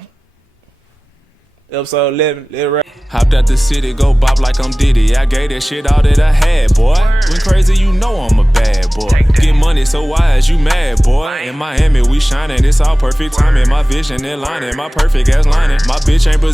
Episode 11. Let's rap. Hopped out the city, go bop like I'm Diddy. I gave that shit all that I had, boy. When crazy, you know I'm a bad boy. Get money, so why is you mad, boy? In Miami, we shining. It's all perfect timing. My vision, it lining. My perfect ass lining. My bitch ain't Brazilian.